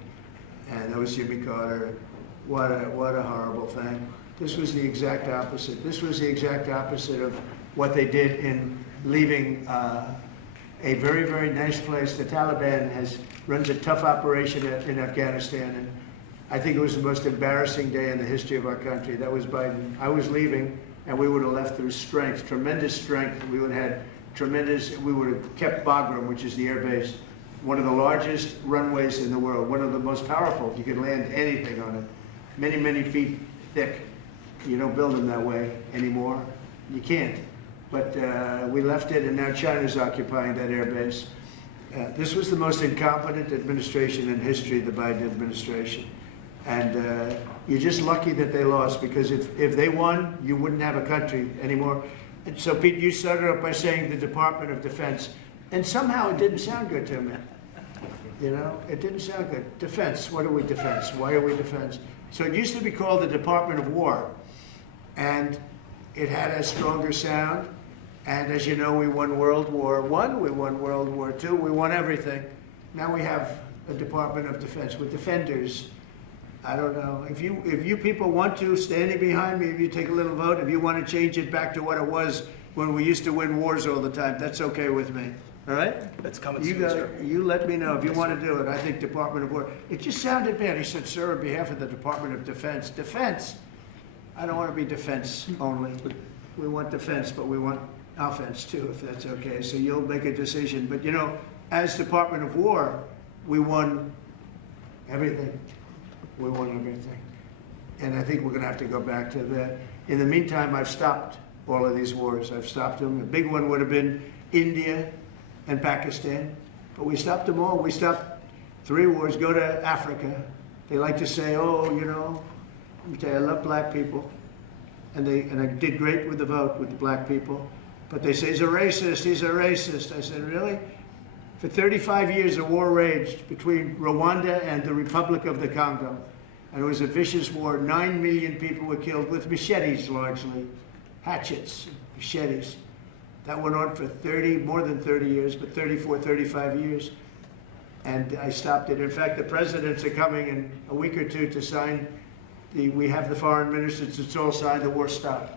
and that was Jimmy Carter. What a horrible thing. This was the exact opposite. This was the exact opposite of what they did in leaving a very, very nice place. The Taliban runs a tough operation in Afghanistan, and I think it was the most embarrassing day in the history of our country. That was Biden. I was leaving, and we would have left through strength, tremendous strength. We would have had we would have kept Bagram, which is the air base, one of the largest runways in the world, one of the most powerful. You could land anything on it, many, many feet thick. You don't build them that way anymore. You can't. But we left it, and now China's occupying that air base. This was the most incompetent administration in history, the Biden administration. And you're just lucky that they lost, because if they won, you wouldn't have a country anymore. And so, Pete, you started off by saying the Department of Defense, and somehow it didn't sound good to me. You know, it didn't sound good. Defense, what are we defense? Why are we defense? So it used to be called the Department of War, and it had a stronger sound. And as you know, we won World War I, we won World War II, we won everything. Now we have a Department of Defense with defenders. I don't know. If you people want to, standing behind me, if you take a little vote, if you want to change it back to what it was when we used to win wars all the time, that's okay with me. All right? That's coming You soon, sir. you let me know if you want to do it. I think Department of War. It just sounded bad. He said, sir, on behalf of the Department of Defense. Defense. I don't want to be defense only. We want defense, but we want offense too, if that's okay. So you'll make a decision. But you know, as Department of War, we won everything. We won everything. And I think we're going to have to go back to that. In the meantime, I've stopped all of these wars. I've stopped them. The big one would have been India and Pakistan. But we stopped them all. We stopped 3 wars. Go to Africa. They like to say, oh, you know, let me tell you, I love black people. And I did great with the vote with the black people. But they say, he's a racist, he's a racist. I said, really? For 35 years, a war raged between Rwanda and the Republic of the Congo. And it was a vicious war. 9 million people were killed with machetes, largely. Hatchets, machetes. That went on for more than 30 years, but 34, 35 years. And I stopped it. In fact, the presidents are coming in a week or two to sign we have the foreign ministers, it's all signed, the war stopped.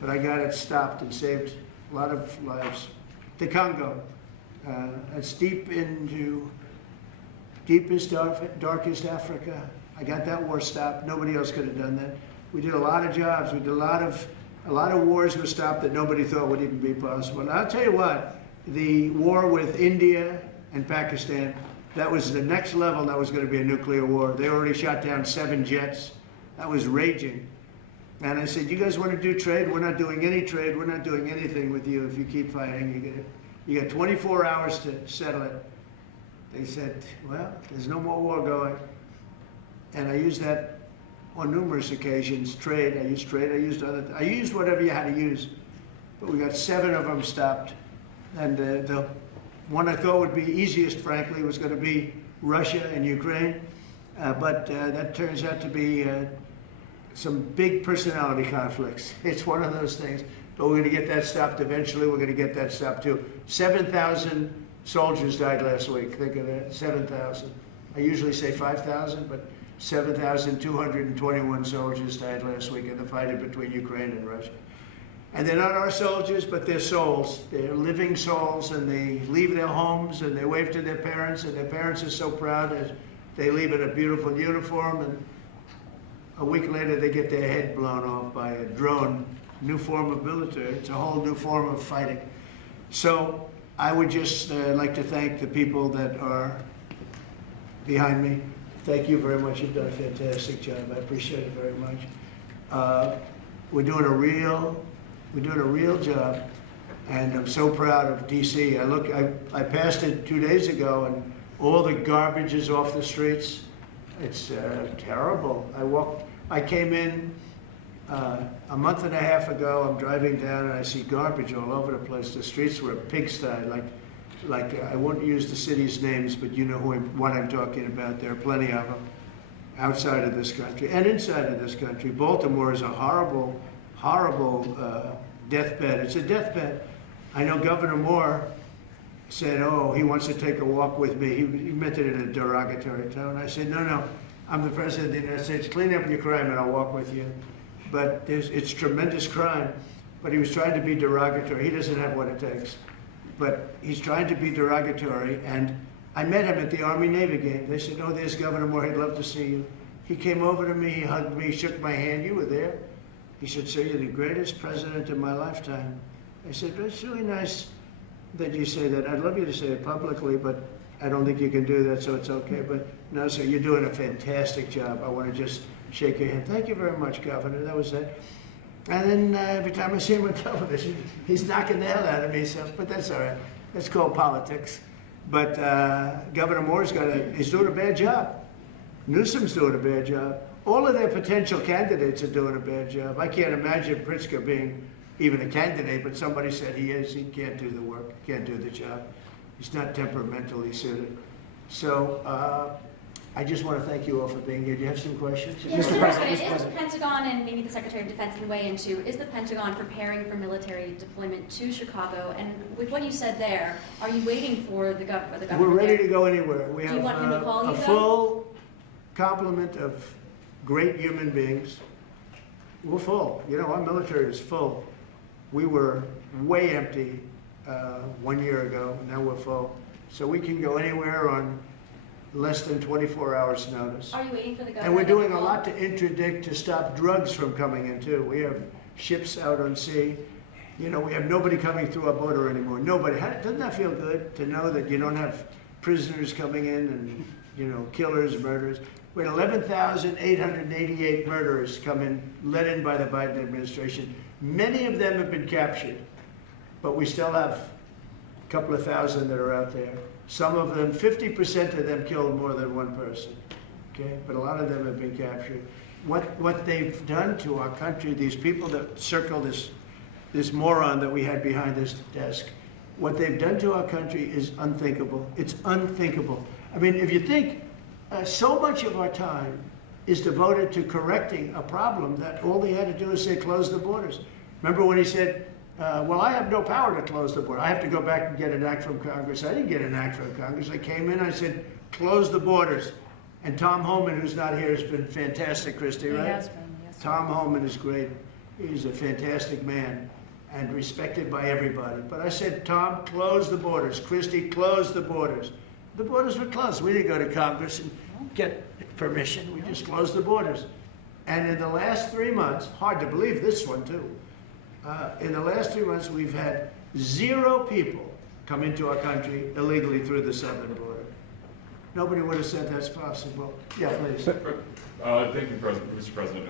But I got it stopped and saved a lot of lives. The Congo, it's deep into deepest, darkest Africa. I got that war stopped. Nobody else could have done that. We did a lot of jobs. We did a lot of wars were stopped that nobody thought would even be possible. And I'll tell you what, the war with India and Pakistan, that was the next level. That was going to be a nuclear war. They already shot down 7 jets. That was raging. And I said, you guys want to do trade? We're not doing any trade. We're not doing anything with you if you keep fighting. You got 24 hours to settle it. They said, well, there's no more war going. And I used that on numerous occasions. Trade, I used whatever you had to use. But we got 7 of them stopped. And the one I thought would be easiest, frankly, was going to be Russia and Ukraine. But that turns out to be some big personality conflicts. It's one of those things. But we're going to get that stopped eventually. We're going to get that stopped too. 7,000 soldiers died last week. Think of that, 7,000. I usually say 5,000, but 7,221 soldiers died last week in the fight between Ukraine and Russia. And they're not our soldiers, but they're souls. They're living souls, and they leave their homes, and they wave to their parents, and their parents are so proud as they leave in a beautiful uniform, and a week later they get their head blown off by a drone. New form of military. It's a whole new form of fighting. So I would just like to thank the people that are behind me. Thank you very much. You've done a fantastic job. I appreciate it very much. We're doing a real job, and I'm so proud of DC. I passed it 2 days ago, and all the garbage is off the streets. It's terrible. I came in a month and a half ago. I'm driving down and I see garbage all over the place. The streets were a pigsty. Like I won't use the city's names, but you know what I'm talking about. There are plenty of them outside of this country and inside of this country. Baltimore is a horrible, horrible deathbed. It's a deathbed. I know Governor Moore said, oh, he wants to take a walk with me. He meant it in a derogatory tone. I said, no, I'm the president of the United States. Clean up your crime and I'll walk with you. But it's tremendous crime. But he was trying to be derogatory. He doesn't have what it takes. But he's trying to be derogatory. And I met him at the Army-Navy game. They said, oh, there's Governor Moore. He'd love to see you. He came over to me, he hugged me, shook my hand. You were there. He said, "Sir, you're the greatest president of my lifetime." I said, "It's really nice that you say that. I'd love you to say it publicly, but I don't think you can do that, so it's okay. But no, sir, you're doing a fantastic job. I want to just shake your hand. Thank you very much, Governor." That was it. And then every time I see him on television, he's knocking the hell out of me. So, but that's all right. That's called politics. But Governor Moore's he's doing a bad job. Newsom's doing a bad job. All of their potential candidates are doing a bad job. I can't imagine Pritzker being even a candidate, but somebody said he is. He can't do the work, can't do the job. He's not temperamentally suited. So I just want to thank you all for being here. Do you have some questions? Yes, Mr. President, is the Pentagon, and maybe the Secretary of Defense can weigh into, is the Pentagon preparing for military deployment to Chicago? And with what you said there, are you waiting for the government? We're ready to go anywhere. We Do have you want him to call you, a though? full complement of great human beings. We're full. You know, our military is full. We were way empty 1 year ago. Now we're full. So we can go anywhere on less than 24 hours notice. Are you waiting for the government? And we're doing a lot to interdict to stop drugs from coming in too. We have ships out on sea. You know, we have nobody coming through our border anymore. Nobody. Doesn't that feel good to know that you don't have prisoners coming in and, you know, killers, murderers? We had 11,888 murderers come in, let in by the Biden administration. Many of them have been captured, but we still have a couple of thousand that are out there. Some of them, 50% of them killed more than one person, okay? But a lot of them have been captured. What they've done to our country, these people that circle this moron that we had behind this desk, what they've done to our country is unthinkable. It's unthinkable. I mean, if you think so much of our time is devoted to correcting a problem that all they had to do is say, close the borders. Remember when he said, well, I have no power to close the border. I have to go back and get an act from Congress. I didn't get an act from Congress. I came in, I said, close the borders. And Tom Homan, who's not here, has been fantastic, Christy, right? He has been, yes. Tom Homan is great. He's a fantastic man and respected by everybody. But I said, Tom, close the borders. Christy, close the borders. The borders were closed. We didn't go to Congress and get permission. We just closed the borders. And in the last 3 months, hard to believe this one too, in the last 3 months, we've had 0 people come into our country illegally through the southern border. Nobody would have said that's possible. Yeah, please. Thank you, Mr. President.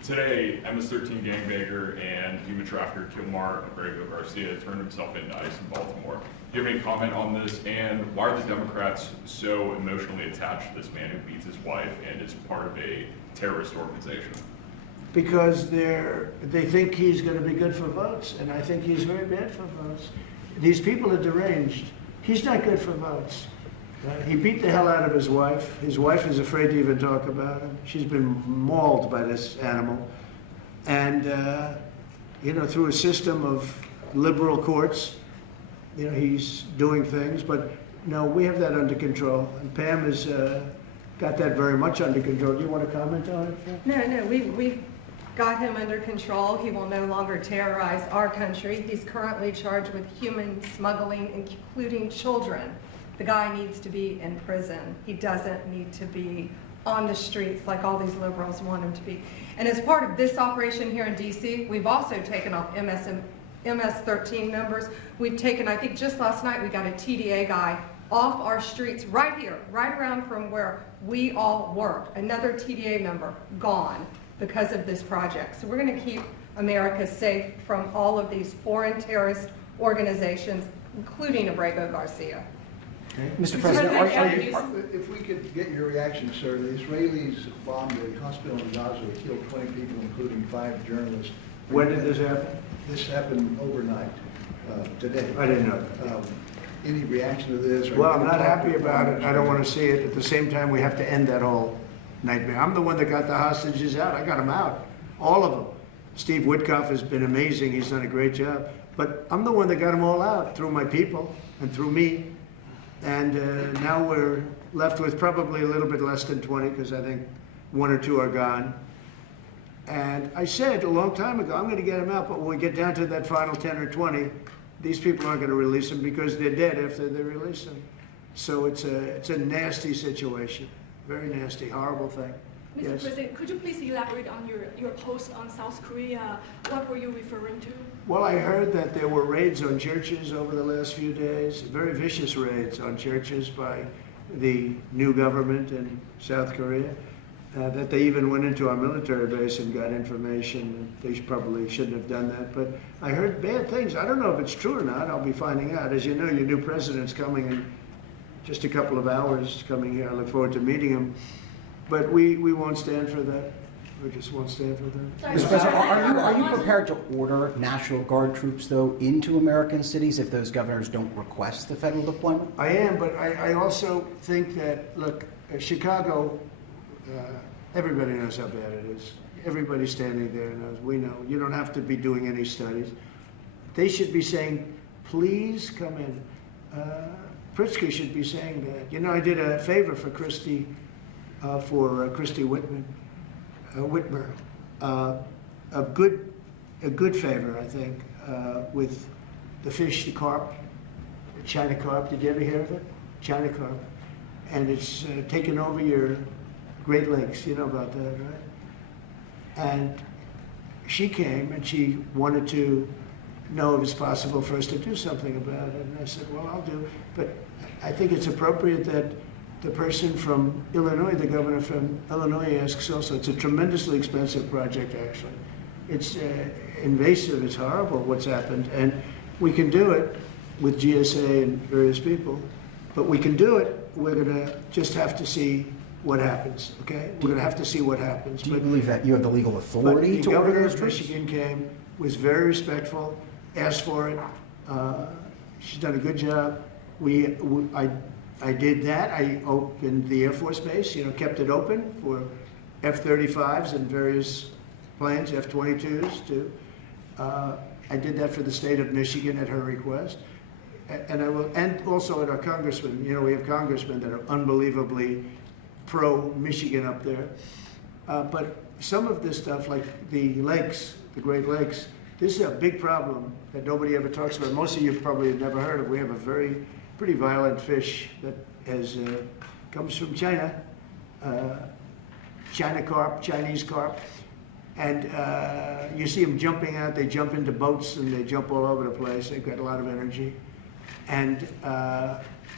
Today, MS-13 gangbanger and human trafficker Kilmar Abrego Garcia turned himself into ICE in Baltimore. Do you have any comment on this? And why are the Democrats so emotionally attached to this man who beats his wife and is part of a terrorist organization? Because they think he's going to be good for votes, and I think he's very bad for votes. These people are deranged. He's not good for votes. He beat the hell out of his wife. His wife is afraid to even talk about him. She's been mauled by this animal. And, you know, through a system of liberal courts, you know, he's doing things. But, no, we have that under control. And Pam has got that very much under control. Do you want to comment on it? No, we got him under control. He will no longer terrorize our country. He's currently charged with human smuggling, including children. The guy needs to be in prison. He doesn't need to be on the streets like all these liberals want him to be. And as part of this operation here in DC, we've also taken off MS-13 members. We've taken, I think just last night, we got a TDA guy off our streets right here, right around from where we all work. Another TDA member gone because of this project. So we're going to keep America safe from all of these foreign terrorist organizations, including Abrego Garcia. Mr. President, if we could get your reaction, sir. The Israelis bombed a hospital in Gaza, killed 20 people, including 5 journalists. When did this happen? This happened overnight, today. I didn't know. Any reaction to this? Well, I'm not happy about it. I don't want to see it. At the same time, we have to end that whole nightmare. I'm the one that got the hostages out. I got them out, all of them. Steve Witkoff has been amazing. He's done a great job. But I'm the one that got them all out through my people and through me. And now we're left with probably a little bit less than 20 because I think 1 or 2 are gone. And I said a long time ago, I'm going to get them out, but when we get down to that final 10 or 20, these people aren't going to release them because they're dead after they release them. So it's a nasty situation, very nasty, horrible thing. Mr. Yes. President, could you please elaborate on your post on South Korea? What were you referring to? Well, I heard that there were raids on churches over the last few days, very vicious raids on churches by the new government in South Korea, that they even went into our military base and got information. They probably shouldn't have done that, but I heard bad things. I don't know if it's true or not. I'll be finding out. As you know, your new president's coming in just a couple of hours, coming here. I look forward to meeting him. But we won't stand for that. We just won't stand for that. Sorry, Mr. President, are you prepared to order National Guard troops, though, into American cities if those governors don't request the federal deployment? I am, but I also think that, look, Chicago, everybody knows how bad it is. Everybody standing there knows. We know. You don't have to be doing any studies. They should be saying, please come in. Pritzker should be saying that. You know, I did a favor for Christy Whitmer, a good favor, I think, with the fish, the carp, the China carp. Did you ever hear of it? China carp. And it's taken over your Great Lakes. You know about that, right? And she came and she wanted to know if it's possible for us to do something about it. And I said, well, I'll do. But I think it's appropriate that the person from Illinois, the governor from Illinois, asks also. It's a tremendously expensive project, actually. It's invasive, it's horrible what's happened, and we can do it with GSA and various people, but we can do it. We're gonna just have to see what happens, okay? We're gonna have to see what happens. Do you believe that you have the legal authority to order those The governor of troops? Michigan came, was very respectful, asked for it. She's done a good job. I did that. I opened the Air Force Base, you know, kept it open for F-35s and various planes, F-22s too. I did that for the state of Michigan at her request. And I will, and also at our congressmen. You know, we have congressmen that are unbelievably pro-Michigan up there. But some of this stuff, like the lakes, the Great Lakes, this is a big problem that nobody ever talks about. Most of you probably have never heard of. We have a pretty violent fish that comes from China, China carp, Chinese carp. And you see them jumping out. They jump into boats and they jump all over the place. They've got a lot of energy. And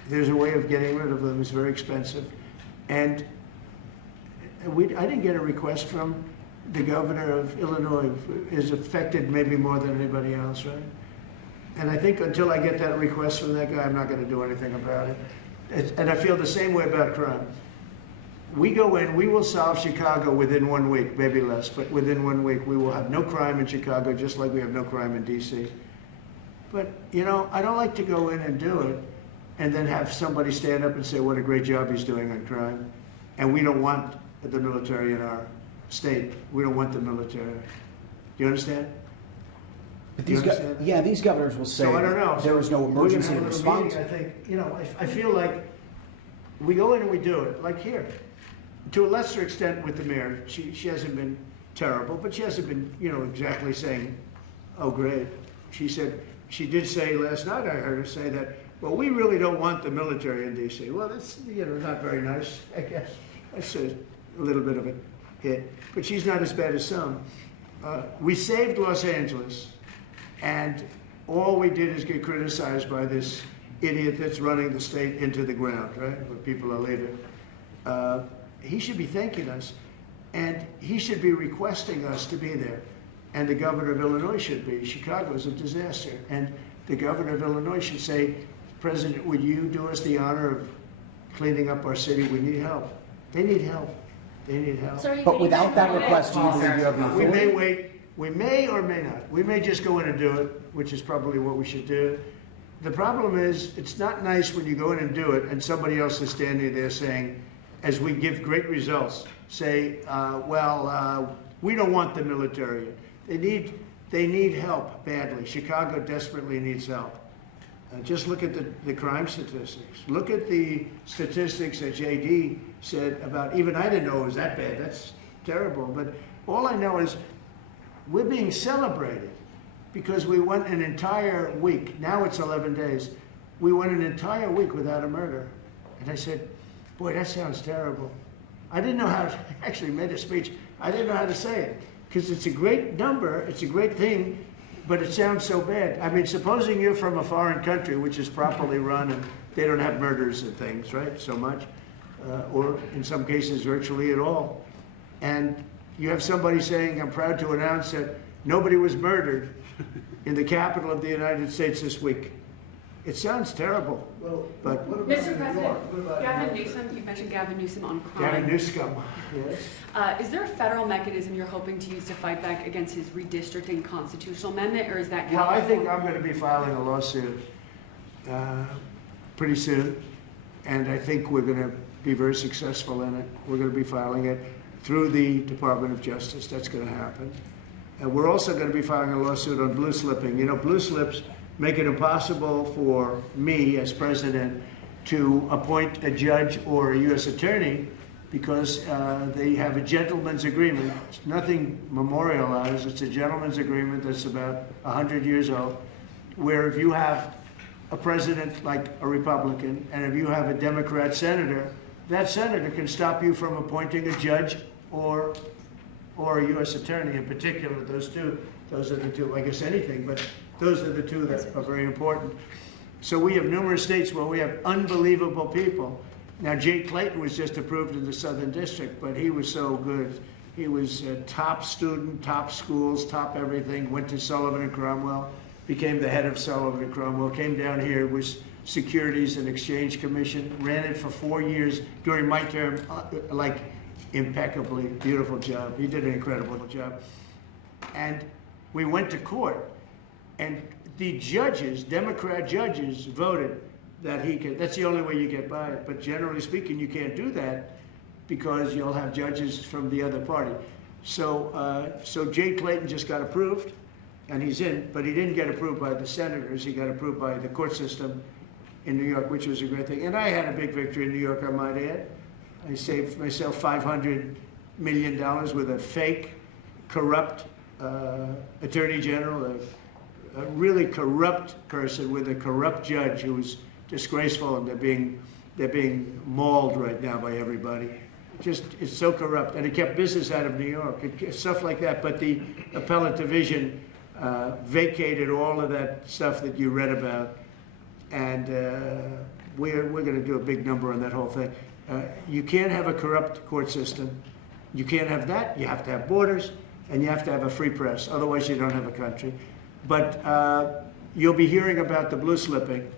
there's a way of getting rid of them. It's very expensive. And I didn't get a request from the governor of Illinois. Is affected maybe more than anybody else, right? And I think until I get that request from that guy, I'm not going to do anything about it. And I feel the same way about crime. We go in, we will solve Chicago within 1 week, maybe less, but within 1 week we will have no crime in Chicago, just like we have no crime in DC. But, you know, I don't like to go in and do it and then have somebody stand up and say what a great job he's doing on crime. And we don't want the military in our state. We don't want the military. Do you understand? But these governors will say So I don't know. there was no emergency response. I think, you know, I feel like we go in and we do it, like here. To a lesser extent with the mayor, she hasn't been terrible, but she hasn't been, you know, exactly saying, oh, great. She did say last night, I heard her say that, well, we really don't want the military in D.C. Well, that's, you know, not very nice, I guess. That's a little bit of a hit, but she's not as bad as some. We saved Los Angeles, and all we did is get criticized by this idiot that's running the state into the ground, right? Where people are leaving. He should be thanking us, and he should be requesting us to be there. And the governor of Illinois should be. Chicago is a disaster. And the governor of Illinois should say, President, would you do us the honor of cleaning up our city? We need help. They need help. They need help. So But without that request, do you believe you have the We authority? may wait. We may or may not. We may just go in and do it, which is probably what we should do. The problem is, it's not nice when you go in and do it and somebody else is standing there saying, as we give great results, say, we don't want the military. They need help badly. Chicago desperately needs help. Just look at the crime statistics. Look at the statistics that JD said about, even I didn't know it was that bad. That's terrible. But all I know is we're being celebrated because we went an entire week. Now it's 11 days. We went an entire week without a murder. And I said, boy, that sounds terrible. I didn't know how to, actually made a speech, I didn't know how to say it, because it's a great number, it's a great thing, but it sounds so bad. I mean, supposing you're from a foreign country, which is properly run, and they don't have murders and things, right, so much, or in some cases virtually at all, and you have somebody saying, I'm proud to announce that nobody was murdered in the capital of the United States this week. It sounds terrible, Well, but what about Mr. New President, York? What about Gavin New York? Newsom, you mentioned Gavin Newsom on Gavin crime. Newsom, yes. Is there a federal mechanism you're hoping to use to fight back against his redistricting constitutional amendment, or is that Well, I think California? I'm going to be filing a lawsuit pretty soon, and I think we're going to be very successful in it. We're going to be filing it through the Department of Justice. That's going to happen. And we're also going to be filing a lawsuit on blue slipping. You know, blue slips make it impossible for me as president to appoint a judge or a U.S. attorney because they have a gentleman's agreement. It's nothing memorialized. It's a gentleman's agreement that's about 100 years old, where if you have a president like a Republican and if you have a Democrat senator, that senator can stop you from appointing a judge or a U.S. attorney. In particular, those are the two, I guess anything, but those are the two that are very important. So we have numerous states where we have unbelievable people. Now, Jay Clayton was just approved in the Southern District, but he was so good. He was a top student, top schools, top everything, went to Sullivan and Cromwell, became the head of Sullivan and Cromwell, came down here, was Securities and Exchange Commission, ran it for 4 years during my term, like impeccably, beautiful job. He did an incredible job. And we went to court, and the judges, Democrat judges, voted that he could, that's the only way you get by it. But generally speaking, you can't do that because you'll have judges from the other party. So, so Jay Clayton just got approved, and he's in, but he didn't get approved by the senators. He got approved by the court system in New York, which was a great thing. And I had a big victory in New York, I might add. I saved myself $500 million with a fake, corrupt attorney general, a really corrupt person with a corrupt judge who was disgraceful, and they're being mauled right now by everybody. Just, it's so corrupt, and it kept business out of New York, stuff like that. But the appellate division vacated all of that stuff that you read about, and we're going to do a big number on that whole thing. You can't have a corrupt court system. You can't have that. You have to have borders, and you have to have a free press. Otherwise, you don't have a country. But you'll be hearing about the blue slipping,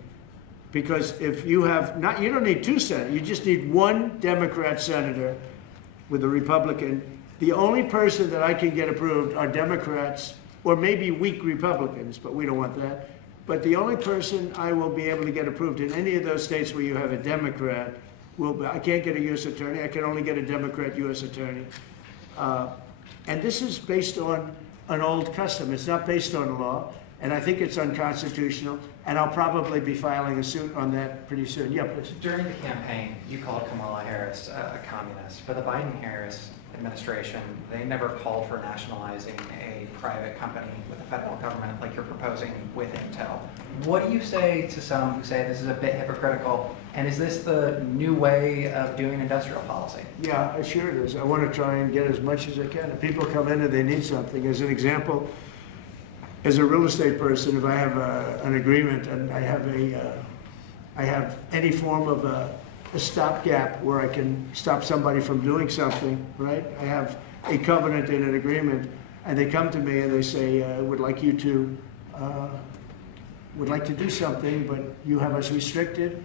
because if you have not, you don't need two senators. You just need one Democrat senator with a Republican. The only person that I can get approved are Democrats or maybe weak Republicans, but we don't want that. But the only person I will be able to get approved in any of those states where you have a Democrat will be, I can't get a U.S. attorney. I can only get a Democrat U.S. attorney. And this is based on an old custom. It's not based on law, and I think it's unconstitutional, and I'll probably be filing a suit on that pretty soon. Yeah, please. During the campaign, you called Kamala Harris a communist. For the Biden-Harris administration, they never called for nationalizing a private company with the federal government like you're proposing with Intel. What do you say to some who say this is a bit hypocritical, and is this the new way of doing industrial policy? Yeah, sure it is. I want to try and get as much as I can. If people come in and they need something, as an example, as a real estate person, if I have an agreement and I have any form of a stopgap where I can stop somebody from doing something, right? I have a covenant in an agreement, and they come to me and they say, would like to do something, but you have us restricted.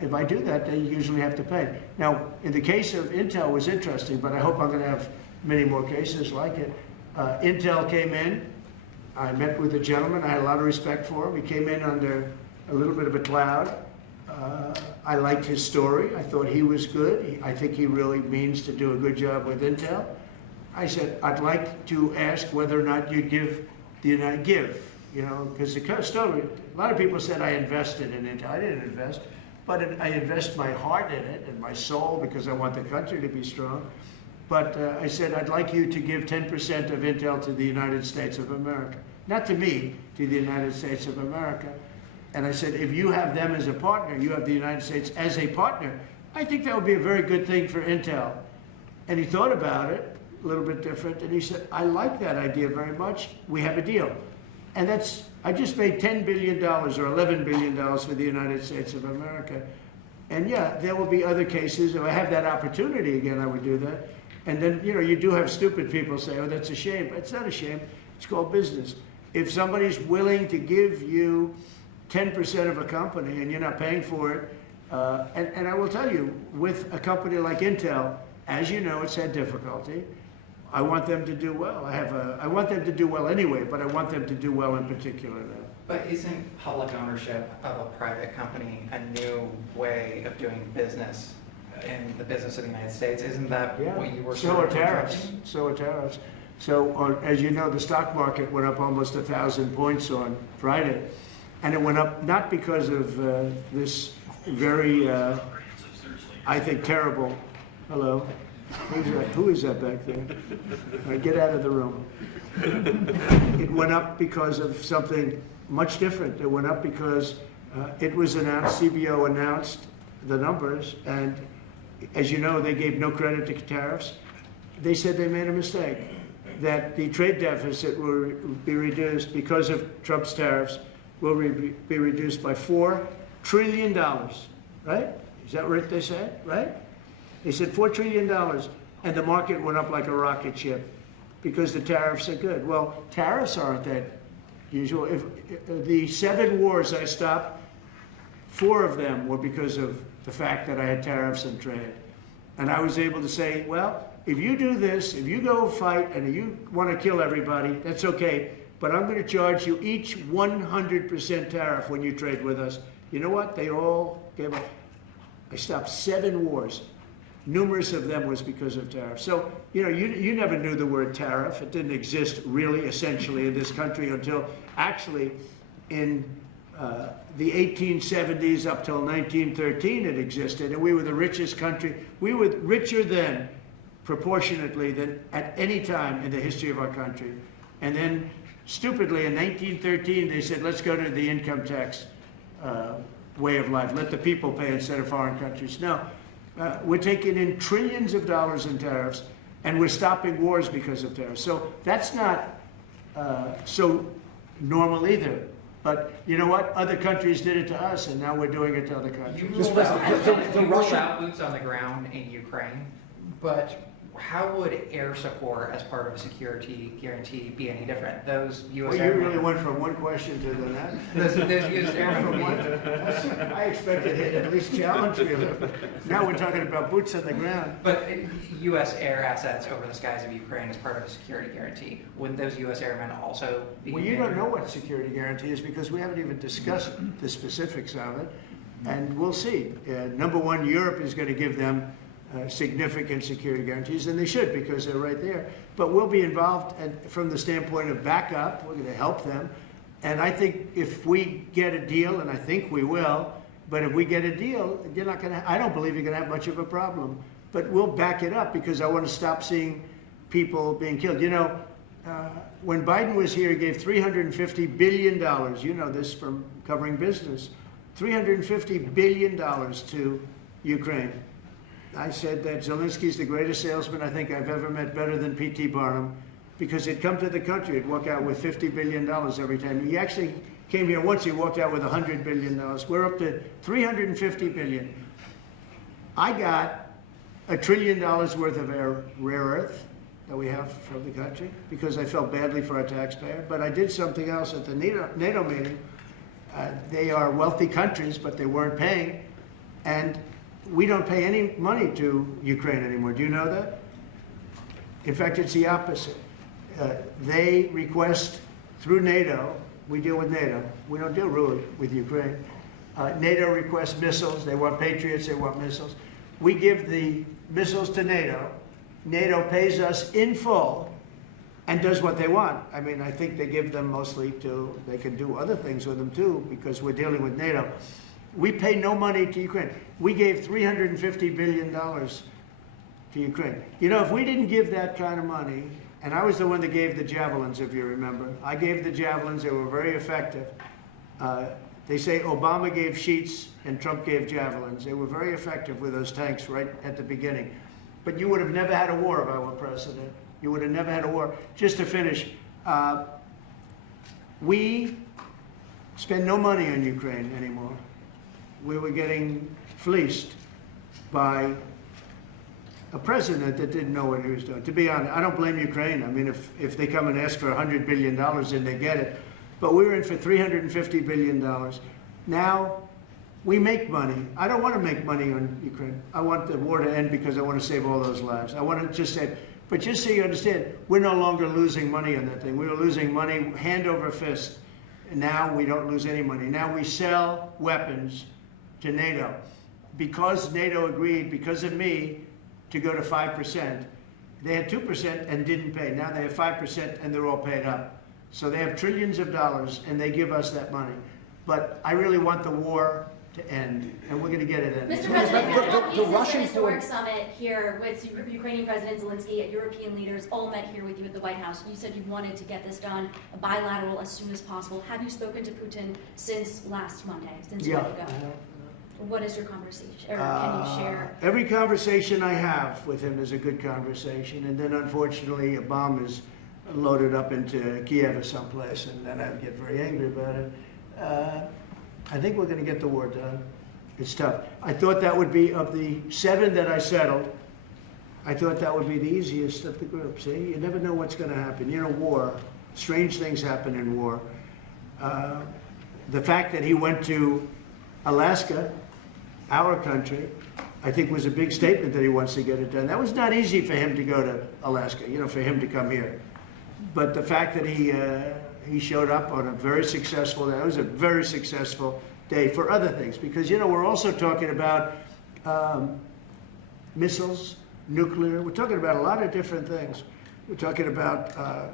If I do that, they usually have to pay. Now, in the case of Intel, it was interesting, but I hope I'm going to have many more cases like it. Intel came in. I met with the gentleman. I had a lot of respect for him. He came in under a little bit of a cloud. I liked his story. I thought he was good. I think he really means to do a good job with Intel. I said, I'd like to ask whether or not you'd give the United, you know, because the story, a lot of people said I invested in Intel. I didn't invest, but I invest my heart in it and my soul because I want the country to be strong. But I said, I'd like you to give 10% of Intel to the United States of America. Not to me, to the United States of America. And I said, if you have them as a partner, you have the United States as a partner, I think that would be a very good thing for Intel. And he thought about it, a little bit different, and he said, I like that idea very much. We have a deal. And I just made $10 billion or $11 billion for the United States of America. And yeah, there will be other cases. If I have that opportunity again, I would do that. And then, you do have stupid people say, oh, that's a shame. It's not a shame. It's called business. If somebody's willing to give you 10% of a company and you're not paying for it, and I will tell you, with a company like Intel, as you know, it's had difficulty. I want them to do well. I want them to do well anyway, but I want them to do well in particular now. But isn't public ownership of a private company a new way of doing business in the business of the United States? Isn't that what you were So are tariffs. So are tariffs. So, as you know, the stock market went up almost 1,000 points on Friday. And it went up not because of this very, I think, terrible, hello? Who is that back there? All right, get out of the room. It went up because of something much different. It went up because it was announced, CBO announced the numbers, and as you know, they gave no credit to tariffs. They said they made a mistake, that the trade deficit will be reduced because of Trump's tariffs, will be reduced by $4 trillion, right? Is that what they said, right? They said $4 trillion, and the market went up like a rocket ship because the tariffs are good. Well, tariffs aren't that usual. If the 7 wars I stopped, 4 of them were because of the fact that I had tariffs and trade. And I was able to say, well, if you do this, if you go fight and you want to kill everybody, that's okay, but I'm going to charge you each 100% tariff when you trade with us. You know what? They all gave up. I stopped 7 wars. Numerous of them was because of tariffs. So, you never knew the word tariff. It didn't exist really, essentially, in this country until actually in the 1870s up till 1913 it existed, and we were the richest country. We were richer then, proportionately, than at any time in the history of our country. And then, stupidly, in 1913, they said, let's go to the income tax way of life. Let the people pay instead of foreign countries. No. We're taking in trillions of dollars in tariffs, and we're stopping wars because of tariffs. So that's not so normal either. But you know what? Other countries did it to us, and now we're doing it to other countries. You ruled out boots on the ground in Ukraine, but how would air support as part of a security guarantee be any different? Those U.S. Well, you really went from one question to the next. Those U.S. airmen. I expected him to at least challenge me a little. Now we're talking about boots on the ground. But U.S. air assets over the skies of Ukraine as part of a security guarantee, wouldn't those U.S. airmen also be? Well, you don't know what security guarantee is because we haven't even discussed the specifics of it. And we'll see. Number one, Europe is going to give them significant security guarantees, and they should because they're right there. But we'll be involved from the standpoint of backup. We're going to help them. And I think if we get a deal, and I think we will, but if we get a deal, you're not going to, I don't believe you're going to have much of a problem. But we'll back it up because I want to stop seeing people being killed. When Biden was here, he gave $350 billion. You know this from covering business. $350 billion to Ukraine. I said that Zelensky's the greatest salesman I think I've ever met, better than P.T. Barnum, because he'd come to the country, he'd walk out with $50 billion every time. He actually came here once, he walked out with $100 billion. We're up to $350 billion. I got $1 trillion worth of rare earth that we have from the country because I felt badly for our taxpayer. But I did something else at the NATO meeting. They are wealthy countries, but they weren't paying. And we don't pay any money to Ukraine anymore. Do you know that? In fact, it's the opposite. They request through NATO, we deal with NATO, we don't deal really with Ukraine. NATO requests missiles, they want Patriots, they want missiles. We give the missiles to NATO. NATO pays us in full and does what they want. I mean, I think they give them mostly they can do other things with them too because we're dealing with NATO. We pay no money to Ukraine. We gave $350 billion to Ukraine. If we didn't give that kind of money, and I was the one that gave the javelins, if you remember. I gave the javelins. They were very effective. They say Obama gave sheets and Trump gave javelins. They were very effective with those tanks right at the beginning. But you would have never had a war if I were president. You would have never had a war. Just to finish, we spend no money on Ukraine anymore. We were getting fleeced by a president that didn't know what he was doing. To be honest, I don't blame Ukraine. I mean, if they come and ask for $100 billion, then they get it. But we were in for $350 billion. Now, we make money. I don't want to make money on Ukraine. I want the war to end because I want to save all those lives. I want to just say, but just so you understand, we're no longer losing money on that thing. We were losing money hand over fist. And now we don't lose any money. Now we sell weapons to NATO. Because NATO agreed, because of me, to go to 5%. They had 2% and didn't pay. Now they have 5% and they're all paid up. So they have trillions of dollars and they give us that money. But I really want the war to end, and we're going to get it ended. Mr. President, the Russian historic summit here with Ukrainian President Zelensky, European leaders all met here with you at the White House. You said you wanted to get this done bilateral as soon as possible. Have you spoken to Putin since last Monday, since a week ago? What is your conversation, or can you share? Every conversation I have with him is a good conversation, and then unfortunately a bomb is loaded up into Kiev or someplace, and then I get very angry about it. I think we're going to get the war done. It's tough. I thought that would be, of the 7 that I settled, I thought that would be the easiest of the group. See, you never know what's going to happen. You know, war, strange things happen in war. The fact that he went to Alaska, our country, I think was a big statement that he wants to get it done. That was not easy for him to go to Alaska, you know, for him to come here. But the fact that he showed up on a very successful day, it was a very successful day for other things. Because, you know, we're also talking about missiles, nuclear. We're talking about a lot of different things. We're talking about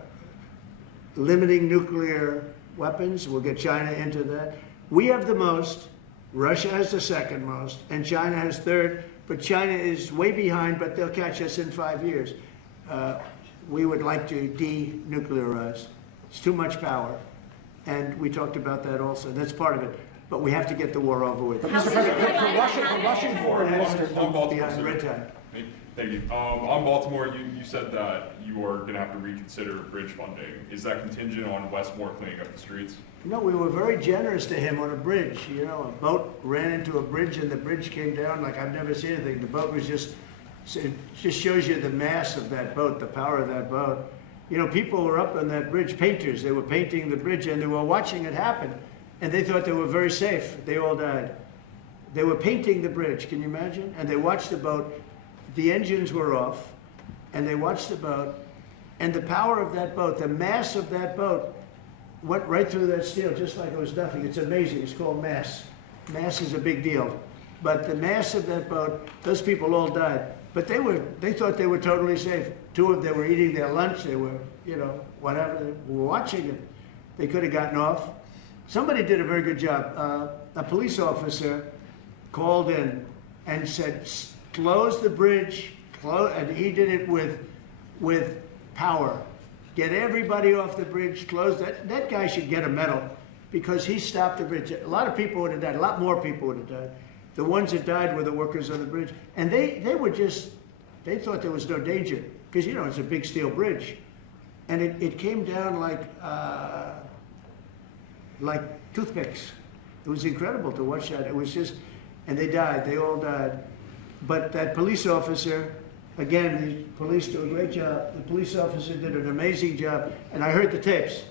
limiting nuclear weapons. We'll get China into that. We have the most. Russia has the second most, and China has third, but China is way behind, but they'll catch us in 5 years. We would like to denuclearize. It's too much power, and we talked about that also. That's part of it, but we have to get the war over with. But Mr. President, the Russian foreign minister... On Baltimore, Behind red time. Thank you. On Baltimore, you said that you are going to have to reconsider bridge funding. Is that contingent on Westmore cleaning up the streets? No, we were very generous to him on a bridge. You know, a boat ran into a bridge and the bridge came down like I've never seen anything. The boat was just, it just shows you the mass of that boat, the power of that boat. You know, people were up on that bridge, painters. They were painting the bridge and they were watching it happen. And they thought they were very safe. They all died. They were painting the bridge, can you imagine? And they watched the boat. The engines were off, and they watched the boat, and the power of that boat, the mass of that boat, went right through that steel just like it was nothing. It's amazing. It's called mass. Mass is a big deal. But the mass of that boat, those people all died. But they thought they were totally safe. 2 of them were eating their lunch. They were, you know, whatever. They were watching it. They could have gotten off. Somebody did a very good job. A police officer called in and said, close the bridge, and he did it with power. Get everybody off the bridge, close that. That guy should get a medal because he stopped the bridge. A lot of people would have died, a lot more people would have died. The ones that died were the workers on the bridge. And they thought there was no danger because, you know, it's a big steel bridge. And it came down like toothpicks. It was incredible to watch that. It was just, and they died, they all died. But that police officer, again, the police do a great job. The police officer did an amazing job. And I heard the tapes.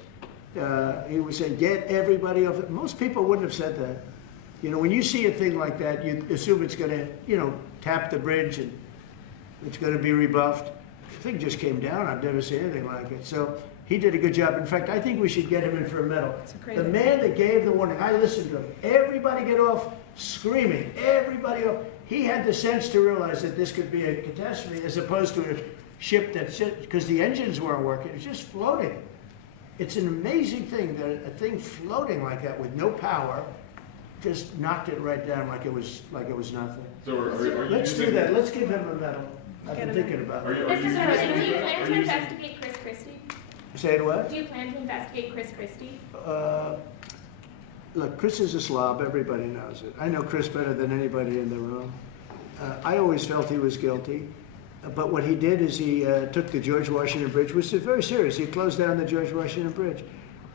He was saying, get everybody off. Most people wouldn't have said that. You know, when you see a thing like that, you assume it's going to, you know, tap the bridge and it's going to be rebuffed. The thing just came down. I've never seen anything like it. So he did a good job. In fact, I think we should get him in for a medal. The man that gave the warning, I listened to him. Everybody get off, screaming. Everybody off. He had the sense to realize that this could be a catastrophe as opposed to a ship that's, because the engines weren't working, it's just floating. It's an amazing thing that a thing floating like that with no power just knocked it right down like it was nothing. So are Let's using, do that. Let's give him a medal. I've been thinking about it. Mr. President, do you plan to investigate Chris Christie? Say it what? Do you plan to investigate Chris Christie? Look, Chris is a slob. Everybody knows it. I know Chris better than anybody in the room. I always felt he was guilty. But what he did is he took the George Washington Bridge, which is very serious. He closed down the George Washington Bridge.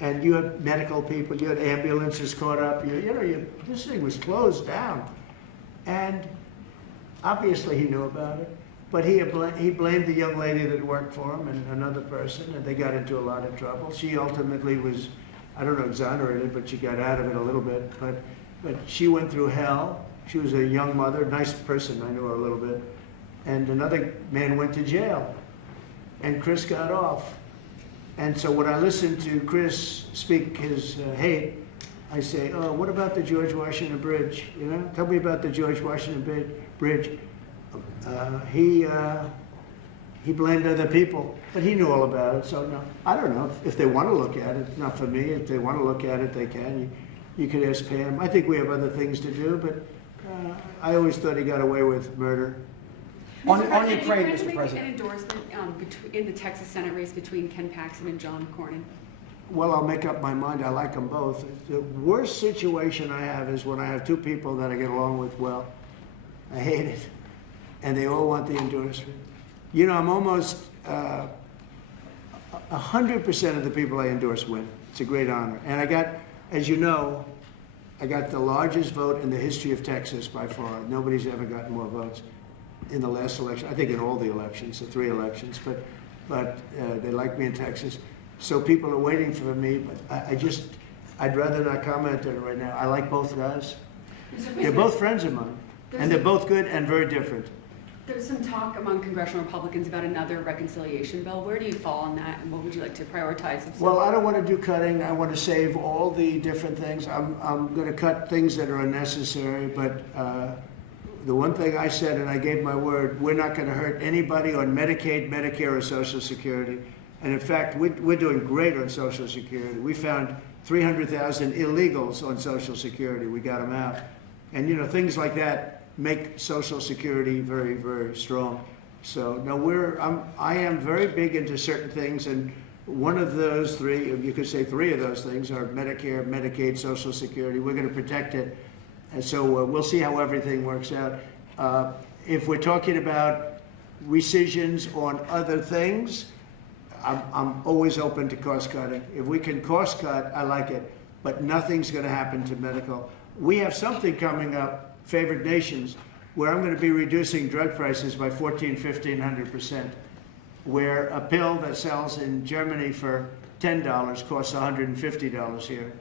And you had medical people, you had ambulances caught up, this thing was closed down. And obviously he knew about it, but he blamed the young lady that worked for him and another person, and they got into a lot of trouble. She ultimately was, I don't know, exonerated, but she got out of it a little bit. But she went through hell. She was a young mother, nice person, I knew her a little bit. And another man went to jail, and Chris got off. And so when I listen to Chris speak his hate, I say, oh, what about the George Washington Bridge? Tell me about the George Washington Bridge. He blamed other people, but he knew all about it. So no, I don't know if they want to look at it. It's not for me. If they want to look at it, they can. You could ask Pam. I think we have other things to do, but I always thought he got away with murder. On Ukraine, Can you Mr. make President. an endorsement in the Texas Senate race between Ken Paxton and John Cornyn? Well, I'll make up my mind. I like them both. The worst situation I have is when I have two people that I get along with well. I hate it. And they all want the endorsement. I'm almost 100% of the people I endorse win. It's a great honor. And I got, as you know, I got the largest vote in the history of Texas by far. Nobody's ever gotten more votes in the last election. I think in all the elections, the 3 elections, but they like me in Texas. So people are waiting for me, but I'd rather not comment on it right now. I like both guys. They're both friends of mine, and they're both good and very different. There's some talk among congressional Republicans about another reconciliation bill. Where do you fall on that, and what would you like to prioritize? Well, I don't want to do cutting. I want to save all the different things. I'm going to cut things that are unnecessary, but the one thing I said, and I gave my word, we're not going to hurt anybody on Medicaid, Medicare, or Social Security. And in fact, we're doing great on Social Security. We found 300,000 illegals on Social Security. We got them out. And things like that make Social Security very, very strong. So no, I am very big into certain things, and one of those 3, you could say 3 of those things are Medicare, Medicaid, Social Security. We're going to protect it. And so we'll see how everything works out. If we're talking about rescissions on other things, I'm always open to cost cutting. If we can cost cut, I like it, but nothing's going to happen to medical. We have something coming up, favored nations, where I'm going to be reducing drug prices by 1,500% where a pill that sells in Germany for $10 costs $150 here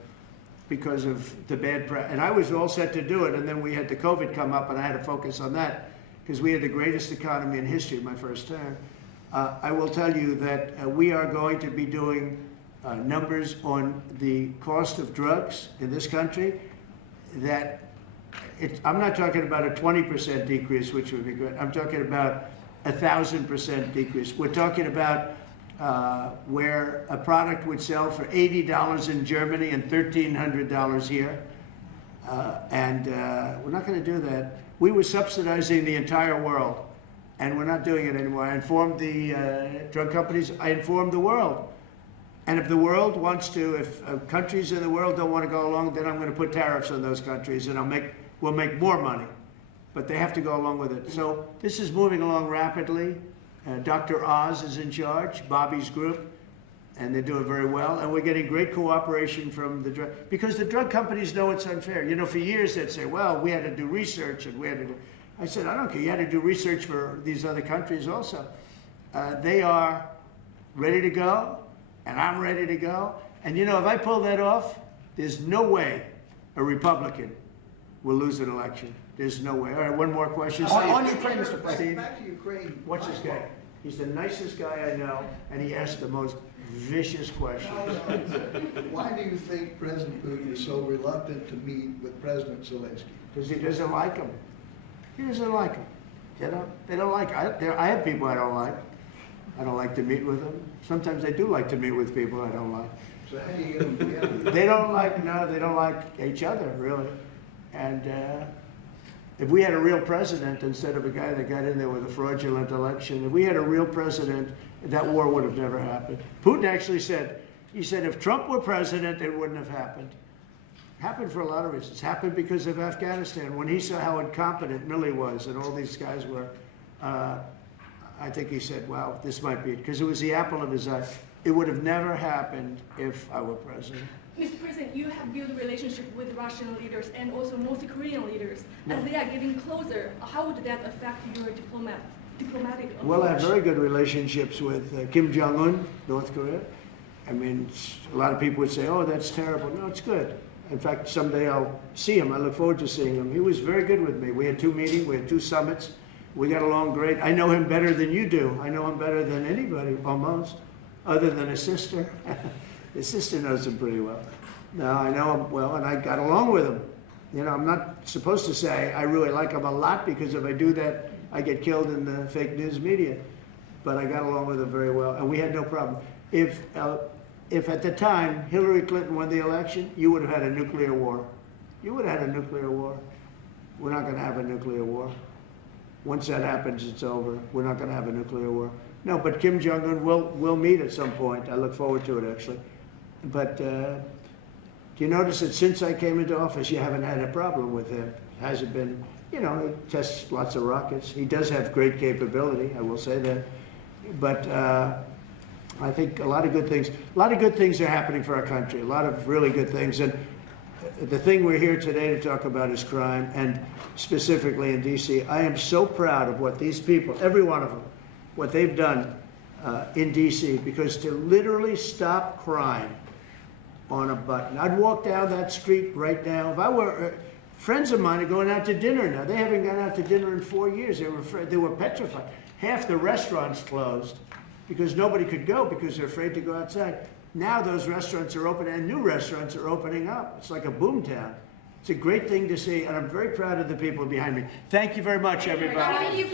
because of the bad press. And I was all set to do it, and then we had the COVID come up, and I had to focus on that because we had the greatest economy in history my first term. I will tell you that we are going to be doing numbers on the cost of drugs in this country that I'm not talking about a 20% decrease, which would be good. I'm talking about 1,000% decrease. We're talking about where a product would sell for $80 in Germany and $1,300 here. We're not going to do that. We were subsidizing the entire world, and we're not doing it anymore. I informed the drug companies, I informed the world. And if the world wants to, if countries in the world don't want to go along, then I'm going to put tariffs on those countries, and we'll make more money. But they have to go along with it. So this is moving along rapidly. Dr. Oz is in charge, Bobby's group, and they're doing very well. And we're getting great cooperation from the drug, because the drug companies know it's unfair. For years they'd say, well, we had to do research, and we had to do. I said, I don't care. You had to do research for these other countries also. They are ready to go, and I'm ready to go. And if I pull that off, there's no way a Republican will lose an election. There's no way. All right, one more question. On Ukraine, Mr. President. Back to Ukraine. What's this guy? He's the nicest guy I know, and he asks the most vicious questions. Why do you think President Putin is so reluctant to meet with President Zelensky? Because he doesn't like him. He doesn't like him. They don't like him. I have people I don't like. I don't like to meet with them. Sometimes I do like to meet with people I don't like. So how do you get them together? They don't like each other, really. And if we had a real president instead of a guy that got in there with a fraudulent election, if we had a real president, that war would have never happened. Putin actually said, if Trump were president, it wouldn't have happened. Happened for a lot of reasons. Happened because of Afghanistan. When he saw how incompetent Milley was and all these guys were, I think he said, wow, this might be it, because it was the apple of his eye. It would have never happened if I were president. Mr. President, you have built a relationship with Russian leaders and also North Korean leaders. As they are getting closer, how would that affect your diplomatic approach? Well, I have very good relationships with Kim Jong-un, North Korea. I mean, a lot of people would say, oh, that's terrible. No, it's good. In fact, someday I'll see him. I look forward to seeing him. He was very good with me. We had 2 meetings, we had 2 summits. We got along great. I know him better than you do. I know him better than anybody, almost, other than his sister. His sister knows him pretty well. No, I know him well, and I got along with him. You know, I'm not supposed to say I really like him a lot, because if I do that, I get killed in the fake news media. But I got along with him very well, and we had no problem. If at the time Hillary Clinton won the election, you would have had a nuclear war. You would have had a nuclear war. We're not going to have a nuclear war. Once that happens, it's over. We're not going to have a nuclear war. No, but Kim Jong-un will meet at some point. I look forward to it, actually. But do you notice that since I came into office, you haven't had a problem with him? Hasn't been, you know, he tests lots of rockets. He does have great capability, I will say that. But I think a lot of good things are happening for our country, a lot of really good things. And the thing we're here today to talk about is crime, and specifically in D.C. I am so proud of what these people, every one of them, what they've done in D.C., because to literally stop crime on a button. I'd walk down that street right now. If I were, friends of mine are going out to dinner now. They haven't gone out to dinner in 4 years. They were petrified. Half the restaurants closed because nobody could go because they're afraid to go outside. Now those restaurants are open and new restaurants are opening up. It's like a boom town. It's a great thing to see, and I'm very proud of the people behind me. Thank you very much, everybody. Thank you,